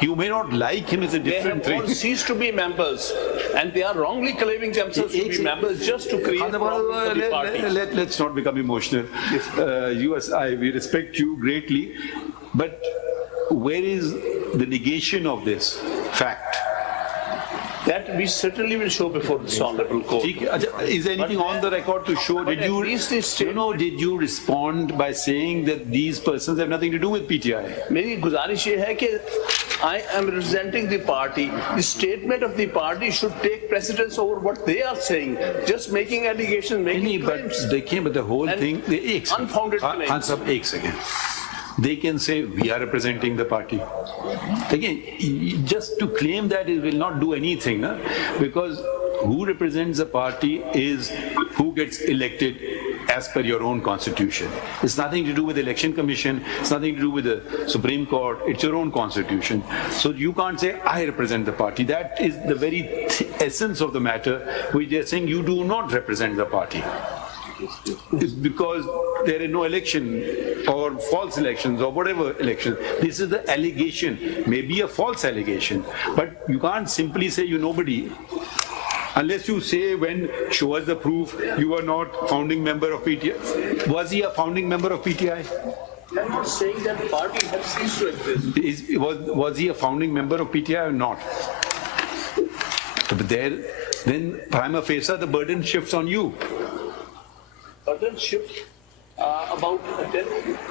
You may not like him, is a different thing. They have all ceased to be members and they are wrongly claiming themselves to be members just to create problems for the party. Let's not become emotional. We respect you greatly, but where is the negation of this fact? That we certainly will show before this honorable court. Is there anything on the record to show? Did you respond by saying that these persons have nothing to do with PTI? मेरी गुजारिश ये है कि I am representing the party. The statement of the party should take precedence over what they are saying. Just making allegations, making claims. But the whole thing, unfounded claims. One second. They can say we are representing the party. Again, just to claim that it will not do anything, because who represents the party is who gets elected as per your own constitution. It's nothing to do with the election commission, it's nothing to do with the Supreme Court, it's your own constitution. So you can't say, I represent the party. That is the very essence of the matter, which they're saying you do not represent the party. It's because there is no election or false elections or whatever election. This is the allegation, maybe a false allegation, but you can't simply say you nobody. Unless you say when show us the proof you are not founding member of PTI. Was he a founding member of PTI? I'm not saying that party has ceased to exist. Was he a founding member of PTI or not? But then prima facie the burden shifts on you. Burden shift about that?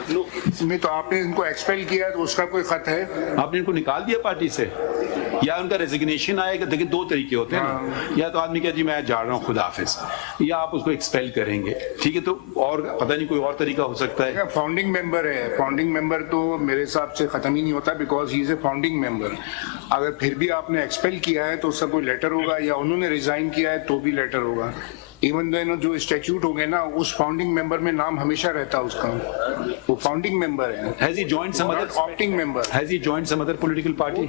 No. इसमें तो आपने इनको expel किया तो उसका कोई खत है? आपने इनको निकाल दिया पार्टी से या उनका रेजिग्नेशन आएगा? देखिए दो तरीके होते हैं ना, या तो आदमी कहे जी मैं जा रहा हूँ खुदा हाफिज, या आप उसको एक्सपेल करेंगे, ठीक है, तो और पता नहीं कोई और तरीका हो सकता है। फाउंडिंग मेंबर है, फाउंडिंग मेंबर तो मेरे हिसाब से खत्म ही नहीं होता because he is a founding member. अगर फिर भी आपने एक्सपेल किया है तो उसका कोई लेटर होगा या उन्होंने रिजाइन किया है तो भी लेटर होगा। इवन देन जो स्टैट्यूट हो गए ना उस फाउंडिंग मेंबर में नाम हमेशा रहता है उसका, वो फाउंडिंग मेंबर है। Has he joined some other opting member? Has he joined some other political party?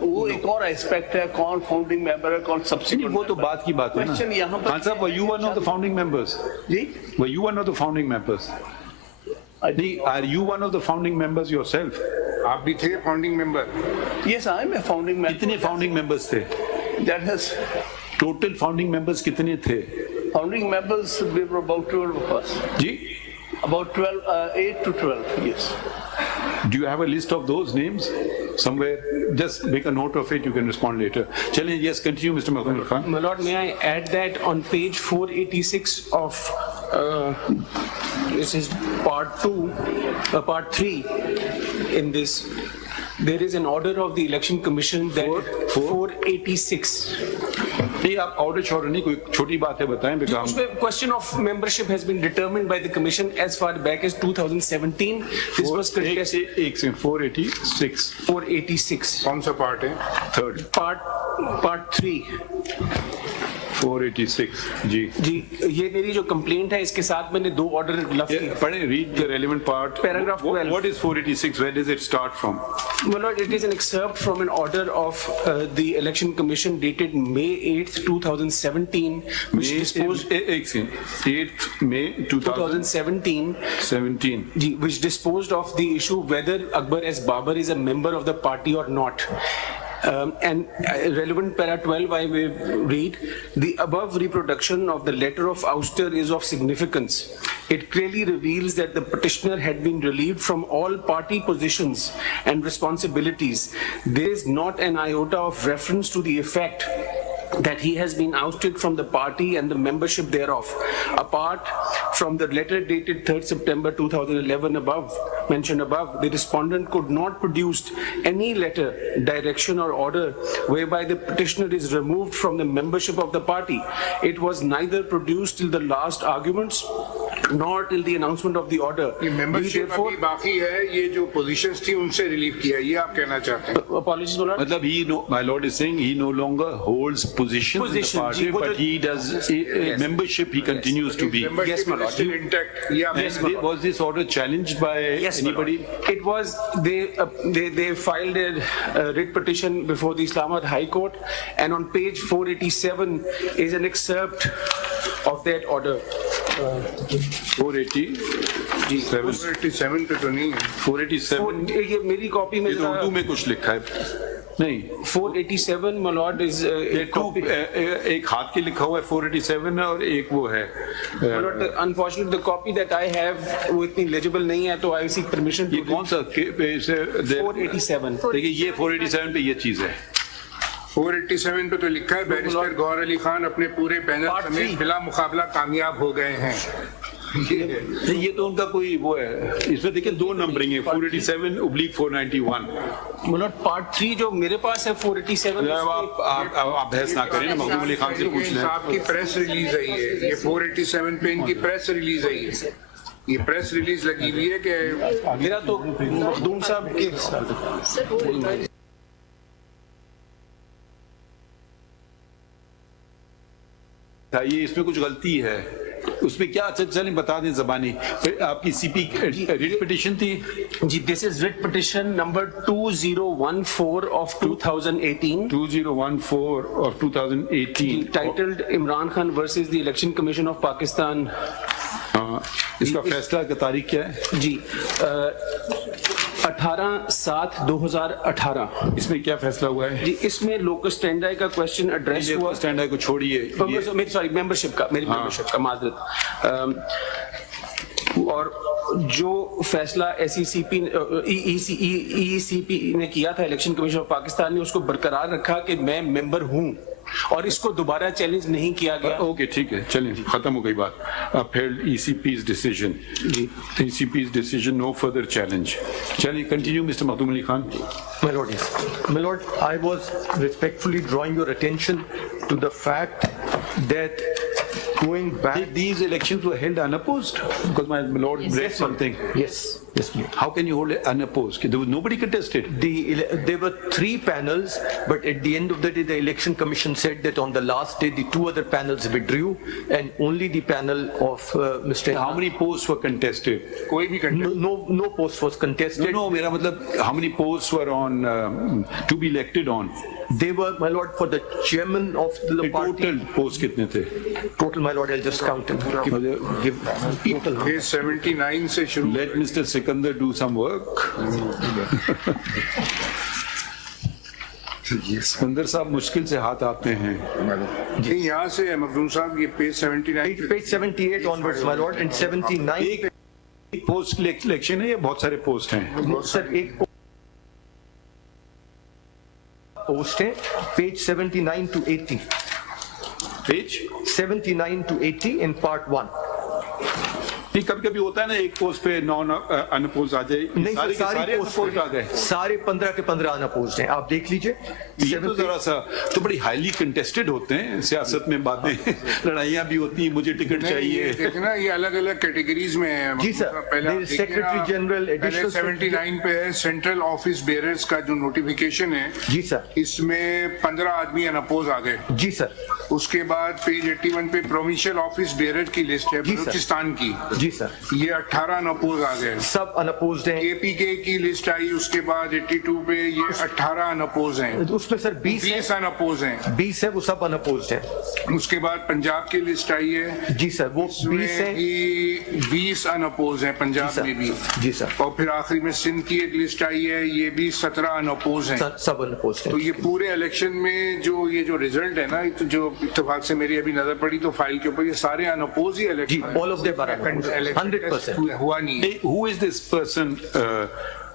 वो एक और एस्पेक्ट है, कौन फाउंडिंग मेंबर है, कौन सब्सिक्वेंट। वो तो बात की बात है ना। क्वेश्चन यहाँ पर, खान साहब, were you one of the founding members? Ji, Were you one of the founding members? नहीं, are you one of the founding members yourself? आप भी थे founding member? Yes, I am a founding member. कितने founding members थे? That has total founding members कितने थे? founding members, we were about 12 of us. Ji? About 12, 8 to 12, yes. Do you have a list of those names somewhere? Just make a note of it, you can respond later. Challenge, yes, continue, Mr. Mahmood Khan. My Lord, may I add that on page 486 of, this is part 3 in this, there is an order of the Election Commission that 486. नहीं, आप order छोड़ नहीं, कोई छोटी बात है बताएं बेटा। उसमें question of membership has been determined by the commission as far back as 2017. This was contested. 486. 486. कौन सा पार्ट है? Third. Part 3. 486. जी ये मेरी जो कंप्लेंट है इसके साथ मैंने दो ऑर्डर लफ्ज किए। पढ़ें, read the relevant part. Paragraph 12. What is 486? Where does it start from? Well, Lord, it is an excerpt from an order of the Election Commission dated May 8th, 2017, which disposed 8th May 2017, which disposed of the issue whether Akbar S. Babar is a member of the party or not. And relevant para 12, I will read, the above reproduction of the letter of ouster is of significance. It clearly reveals that the petitioner had been relieved from all party positions and responsibilities. There is not an iota of reference to the effect that he has been ousted from the party and the membership thereof. Apart from the letter dated 3rd September 2011 mentioned above, the respondent could not produce any letter, direction or order whereby the petitioner is removed from the membership of the party. It was neither produced till the last arguments nor till the announcement of the order. ये membership अभी बाकी है, ये जो positions थी उनसे relief किया, ये आप कहना चाहते हैं? Apologies, my lord. मतलब my lord is saying he no longer holds position in the party, but he does membership. He continues to be. Yes, my lord. Still intact. Yeah. Yes, was this order challenged by anybody? It was. They filed a writ petition before the Islamabad High Court, and on page 487 is an excerpt of that order. 487 पे तो नहीं है। 487 ये मेरी copy में उर्दू में कुछ लिखा है नहीं। 487 my lord is एक हाथ के लिखा हुआ है 487 और एक वो है। Unfortunately, the copy that I have वो इतनी legible नहीं है, तो I seek permission. ये कौन सा 487? देखिए ये 487 पे ये चीज है। 487 पे तो लिखा है बैरिस्टर गौहर अली खान अपने पूरे पैनल समेत बिला मुकाबला कामयाब हो गए हैं। ये तो उनका कोई वो है, इसमें देखिए दो नंबरिंग है 487/491। मतलब पार्ट 3 जो मेरे पास है 487। आप बहस ना करें ना, मखदूम अली खान से पूछ लें। आपकी प्रेस रिलीज आई है, ये 487 पे इनकी प्रेस रिलीज आई है। ये प्रेस रिलीज लगी हुई है कि मेरा तो मखदूम साहब के था, ये इसमें कुछ गलती है, उसमें क्या? चलें बता दें ज़बानी। आपकी सीपी रिट पिटिशन थी जी, this is writ petition number 2014 of 2018 2014 of 2018 titled Imran Khan versus the Election Commission of Pakistan. इसका फैसला की तारीख क्या है जी? 18/7/2018। इसमें क्या फैसला हुआ है जी, इसमें लोकस स्टैंडर्ड का क्वेश्चन एड्रेस हुआ। स्टैंडर्ड को छोड़िए, मेरी सॉरी मेंबरशिप का, मेरी मेंबरशिप का माजरत। और जो फैसला ECP ने किया था, इलेक्शन कमीशन ऑफ पाकिस्तान ने उसको बरकरार रखा कि मैं मेंबर हूं और इसको दोबारा चैलेंज नहीं किया गया। ओके, ठीक है, चलें, खत्म हो गई बात। upheld ECP's decision. ECP's decision, no further challenge. चलिए, continue, Mr. Makhdoom Ali Khan. My Lord, yes. My Lord, I was respectfully drawing your attention to the fact that going back... These elections were held unopposed? Because my Lord read something. Yes, yes, please. How can you hold it unopposed? There was nobody contested. There were 3 panels, but at the end of the day, the Election Commission said that on the last day, the 2 other panels withdrew, and only the panel of Mr. How many posts were contested? कोई भी No post was contested. No, मेरा मतलब, how many posts were on to be elected on? They were, my Lord, for the chairman of the party. Total posts कितने थे? Total, my Lord, I'll just count them. Give total. Page 79 से शुरू. Let Mr. Sikandar do some work. Sikandar साहब मुश्किल से हाथ आते हैं। यहाँ से मखदूम साहब, ये page 79, Page 78 onwards, my Lord, and 79. एक पोस्ट इलेक्शन है या बहुत सारे पोस्ट हैं? सर, एक पोस्ट है, page 79 to 80. Page 79 to 80 in part 1. कभी कभी होता है ना, एक पोस्ट पे नॉन अनअपोज आ जाए। नहीं, सारे पोस्ट आ गए, सारे 15 के 15 अनअपोज्ड हैं, आप देख लीजिए। ये तो जरा सा तो बड़ी हाईली कंटेस्टेड होते हैं सियासत में, बातें लड़ाइयाँ भी होती हैं, मुझे टिकट चाहिए। देखना, ये अलग अलग कैटेगरीज में है। जी सर, सेक्रेटरी जनरल एडिशनल 79 पे है, सेंट्रल ऑफिस बेयरर्स का जो नोटिफिकेशन है। जी सर, इसमें 15 आदमी अनअपोज आ गए। जी सर। उसके बाद पेज 81 पे प्रोविंशियल ऑफिस बेयरर की लिस्ट है बलूचिस्तान की। जी सर, ये 18 अनअपोज आ गए, सब अनअपोज्ड हैं। KPK की लिस्ट आई, उसके बाद 82 पे ये 18 अनअपोज हैं। उसमें सर 20 अनअपोज हैं। 20 है, वो सब अनअपोज्ड हैं। उसके बाद पंजाब की लिस्ट आई है। जी सर, वो 20 है। 20 अनअपोज हैं पंजाब में भी। जी सर। और फिर आखिरी में सिंध की एक लिस्ट आई है, ये भी 17 अनअपोज हैं। सब अनअपोज्ड हैं। तो ये पूरे इलेक्शन में ये जो रिजल्ट है ना, तो जो इत्तेफाक से मेरी अभी नजर पड़ी तो फाइल के ऊपर, ये सारे अनअपोज ही election, all of them are 100% हुआ नहीं। Who is this person,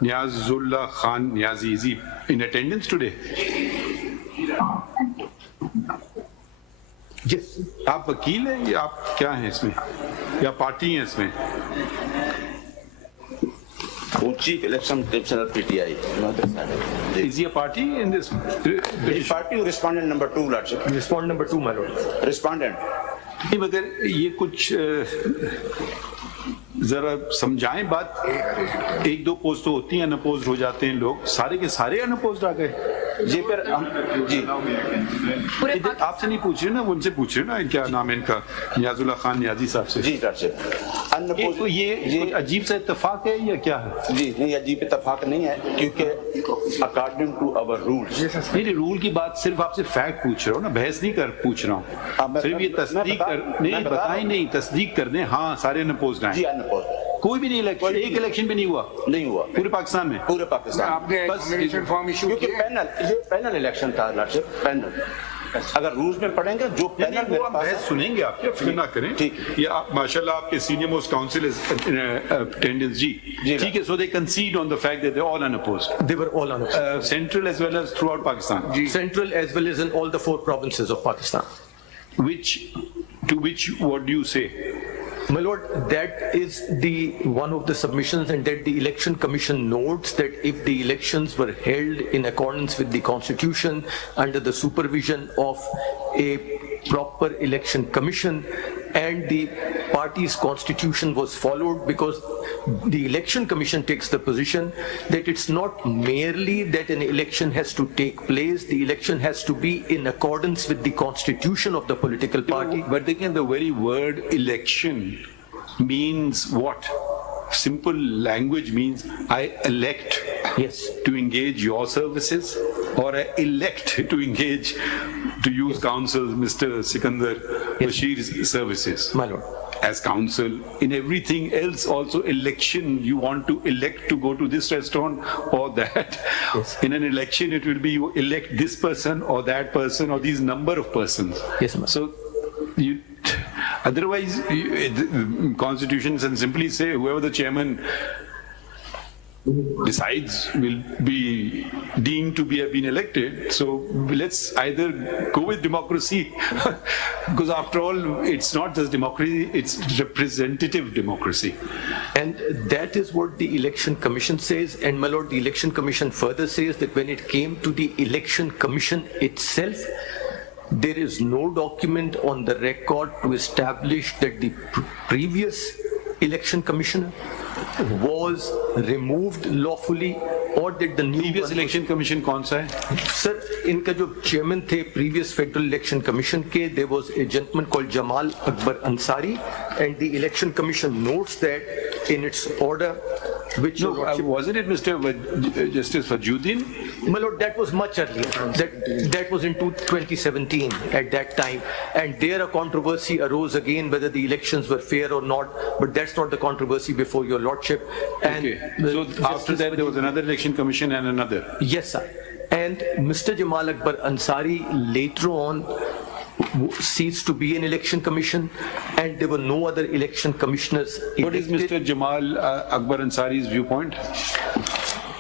Niazullah Khan Niazi? Is he in attendance today? Yes. आप वकील हैं या आप क्या हैं इसमें, या पार्टी हैं इसमें? Chief Election Commissioner PTI. Is he a party in this? Party respondent number 2, Lordship. Respondent number 2, my Lord. Respondent. नहीं, मगर ये कुछ जरा समझाएं बात। 1-2 पोस्ट तो होती हैं, अनअपोज्ड हो जाते हैं लोग, सारे के सारे अनअपोज्ड आ गए। जी पर हम जी आपसे नहीं पूछ रहे ना, उनसे पूछ रहे ना, क्या नाम है इनका, नियाजुल्लाह खान नियाजी साहब से। जी Lordship. तो ये अजीब सा इत्तेफाक है या क्या है? जी नहीं, अजीब इत्तेफाक नहीं है, क्योंकि अकॉर्डिंग टू अवर रूल्स। मेरी रूल की बात सिर्फ आपसे फैक्ट पूछ रहा हूँ ना, बहस नहीं पूछ रहा हूँ। सिर्फ ये तस्दीक बताएं, नहीं तस्दीक कर दें। हाँ, सारे अनअपोज्ड हैं। जी अनअपोज्ड, कोई भी नहीं इलेक्शन, एक इलेक्शन भी नहीं हुआ पूरे पाकिस्तान में। पूरे पाकिस्तान आपने नॉमिनेशन फॉर्म इशू क्योंकि पैनल इलेक्शन था Lordship, पैनल। अगर रूल्स में पढ़ेंगे जो पैनल में बहस सुनेंगे, आप क्या फिक्र ना करें। ठीक है, ये आप माशाल्लाह आपके सीनियर मोस्ट काउंसिल अटेंडेंस जी, ठीक है। So they concede on the fact that they all unopposed. They were all unopposed. Central as well as throughout Pakistan. Central as well as in all the 4 provinces of Pakistan. To which what do you say? My Lord, that is one of the submissions, and that the Election Commission notes that if the elections were held in accordance with the Constitution under the supervision of a proper election commission, and the party's constitution was followed, because the Election Commission takes the position that it's not merely that an election has to take place, the election has to be in accordance with the constitution of the political party. But again, the very word election means what? Simple language means I elect to engage your services, or I elect to engage, to use counsel Mr. Sikandar Bashir's services. My lord. As counsel. In everything else also election, you want to elect to go to this restaurant or that. In an election it will be you elect this person or that person or these number of persons. Yes, ma'am. So you, otherwise the constitution can simply say whoever the chairman decides will be deemed to have been elected. So let's either go with democracy because after all it's not just democracy, it's representative democracy. And that is what the Election Commission says. And my lord, the Election Commission further says that when it came to the Election Commission itself, there is no document on the record to establish that the previous election commissioner was removed lawfully or that the new previous election commission kaun sa hai? Sir, इनका जो chairman थे previous federal election commission के, there was a gentleman called Jamal Akbar Ansari, and the election commission notes that in its order, which wasn't it Mr. Justice Fajuddin? My lord, that was much earlier. That was in 2017 at that time, and there a controversy arose again whether the elections were fair or not. But that's not the controversy before your lordship. And so after that there was another election commission and another. Yes, sir. And Mr. Jamal Akbar Ansari later on ceased to be an election commission, and there were no other election commissioners elected. What is Mr. Jamal Akbar Ansari's viewpoint?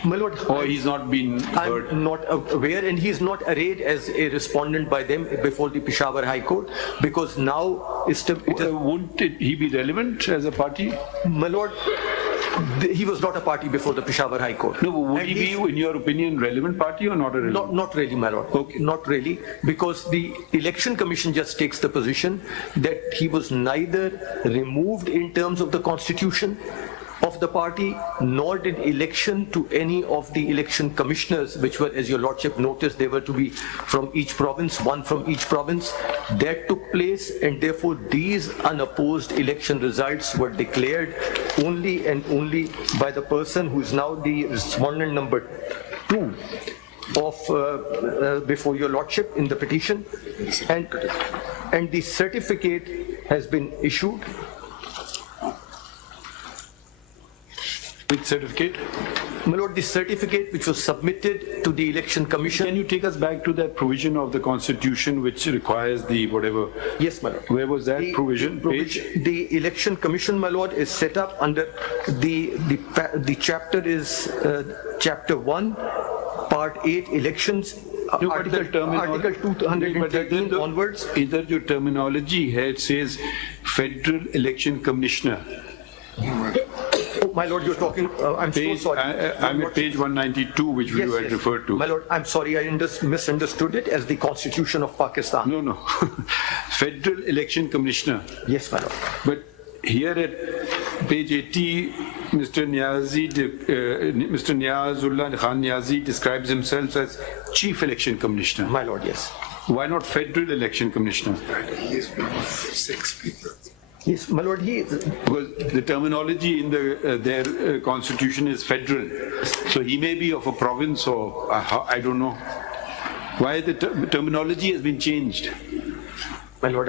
My lord, or he's not been heard? I'm not aware, and he's not arrayed as a respondent by them before the Peshawar High Court, because now wouldn't he be relevant as a party? My lord, he was not a party before the Peshawar High Court. No, would he be, in your opinion, relevant party or not a relevant? Not really, my lord. Okay. Not really, because the Election Commission just takes the position that he was neither removed in terms of the constitution of the party, nor did election to any of the election commissioners, which were, as your lordship noticed, they were to be from each province, one from each province. That took place, and therefore these unopposed election results were declared only and only by the person who is now the respondent number 2 of before your lordship in the petition, and the certificate has been issued. Which certificate? My lord, the certificate which was submitted to the Election Commission. Can you take us back to that provision of the Constitution which requires the whatever? Yes, my lord. Where was that provision? Page? The Election Commission, my lord, is set up under the chapter is chapter 1, part 8, elections. Article 213 onwards. Either your terminology here, it says Federal Election Commissioner. Oh, my lord, you're talking, I'm so sorry. I'm at page 192, which you had referred to. My lord, I'm sorry, I misunderstood it as the Constitution of Pakistan. No. Federal Election Commissioner. Yes, my lord. But here at page 80, Mr. Niazullah Khan Niazi describes himself as Chief Election Commissioner. My lord, yes. Why not Federal Election Commissioner? He is one of 6 people. Yes, my lord, because the terminology in their constitution is federal, so he may be of a province or I don't know. Why the terminology has been changed? My lord,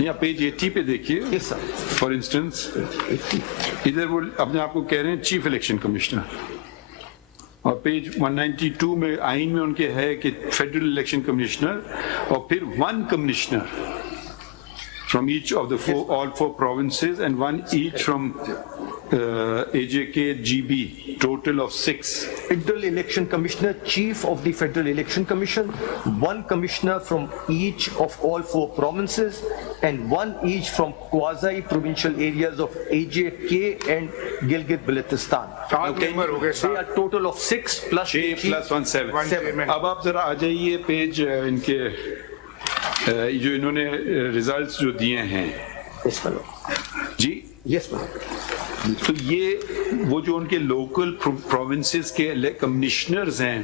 yeah, page 80 पे देखिए. Yes, sir. For instance, इधर वो अपने आप को कह रहे हैं Chief Election Commissioner. और पेज 192 में आइन में उनके है कि Federal Election Commissioner और फिर one Commissioner from each of the all four provinces and one each from AJK GB, total of 6. Federal Election Commissioner, Chief of the Federal Election Commission, one Commissioner from each of all 4 provinces, and one each from quasi-provincial areas of AJK and Gilgit-Baltistan. Okay. They are total of 6 plus 6 plus 1 7. अब आप जरा आ जाइए page इनके जो इन्होंने results जो दिए हैं Yes, my lord. Ji Yes, my lord. तो ये वो जो उनके लोकल प्रोविंसेस के कमिश्नर्स हैं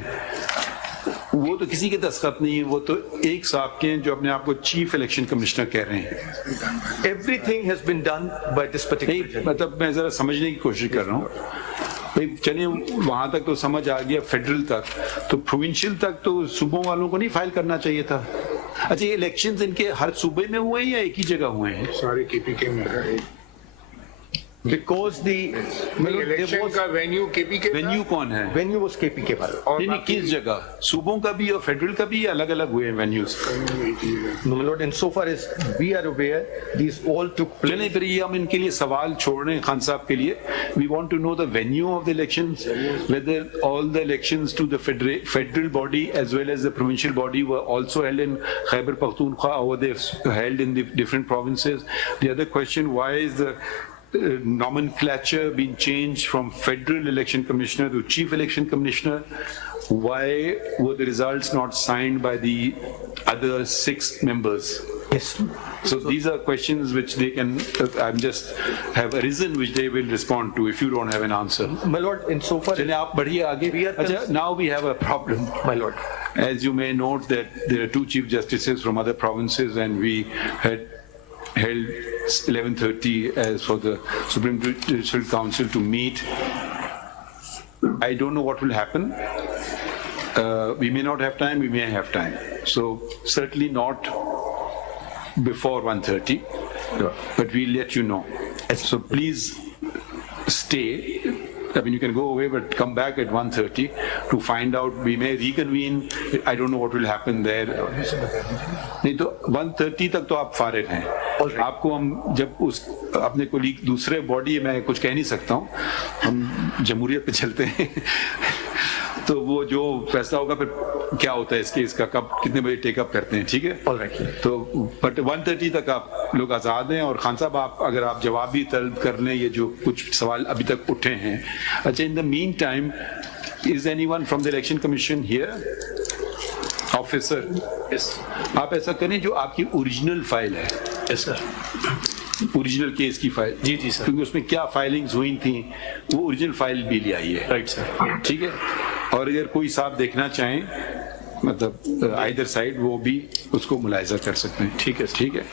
वो तो किसी के दस्तखत नहीं है, वो तो एक साहब के हैं जो अपने आप को चीफ इलेक्शन कमिश्नर कह रहे हैं। Everything has been done by this particular. मतलब मैं जरा समझने की कोशिश कर रहा हूँ भाई, चलिए वहां तक तो समझ आ गया, फेडरल तक, तो प्रोविंशियल तक तो सूबों वालों को नहीं फाइल करना चाहिए था। अच्छा, ये इलेक्शंस इनके हर सूबे में हुए हैं या एक ही जगह हुए हैं? सारे केपीके में है। Because the इलेक्शन का वेन्यू केपीके, वेन्यू कौन है? venue was KPK. नहीं नहीं, किस जगह? सूबों का भी और फेडरल का भी अलग अलग हुए हैं venues? No, my lord. And so far as we are aware, these all took place. चलिए फिर ये हम इनके लिए सवाल छोड़ रहे हैं खान साहब के लिए। We want to know the venue of the elections, whether all the elections to the federal body as well as the provincial body were also held in Khyber Pakhtunkhwa or they held in the different provinces. The other question, why is the nomenclature been changed from federal election commissioner to chief election commissioner? Why were the results not signed by the other 6 members? Yes. So these are questions which they can, I'm just have arisen which they will respond to if you don't have an answer. My lord, in so far. चलिए आप बढ़िए आगे। अच्छा, now we have a problem. My lord. As you may note that there are 2 chief justices from other provinces and we had held 11:30 as for the Supreme Judicial Council to meet. I don't know what will happen. We may not have time, we may have time. So certainly not before 1:30, but we'll let you know. So please stay. I mean, you can go away, but come back at 1:30 to find out. We may reconvene. I don't know what will happen there. नहीं तो 1:30 तक तो आप फारिग हैं। आपको हम जब उस अपने कोलीग दूसरे बॉडी में कुछ कह नहीं सकता हूँ, हम जमहूरियत पे चलते हैं तो वो जो फैसला होगा फिर क्या होता है इसके, इसका कब कितने बजे टेकअप करते हैं, ठीक है? तो बट 1:30 तक आप लोग आज़ाद हैं। और खान साहब, आप अगर आप जवाब भी तलब कर लें ये जो कुछ सवाल अभी तक उठे हैं। अच्छा, in the mean time, is anyone from the election commission here? Officer, yes, आप ऐसा करें जो आपकी ओरिजिनल फाइल है। Yes sir. ओरिजिनल केस की फाइल। जी जी सर। क्योंकि उसमें क्या फाइलिंग्स हुई थी वो ओरिजिनल फाइल भी ले आइए। Right sir. ठीक है। और अगर कोई साहब देखना चाहें, मतलब आइदर साइड, वो भी उसको मुलाहिजा कर सकते हैं। ठीक है, ठीक है।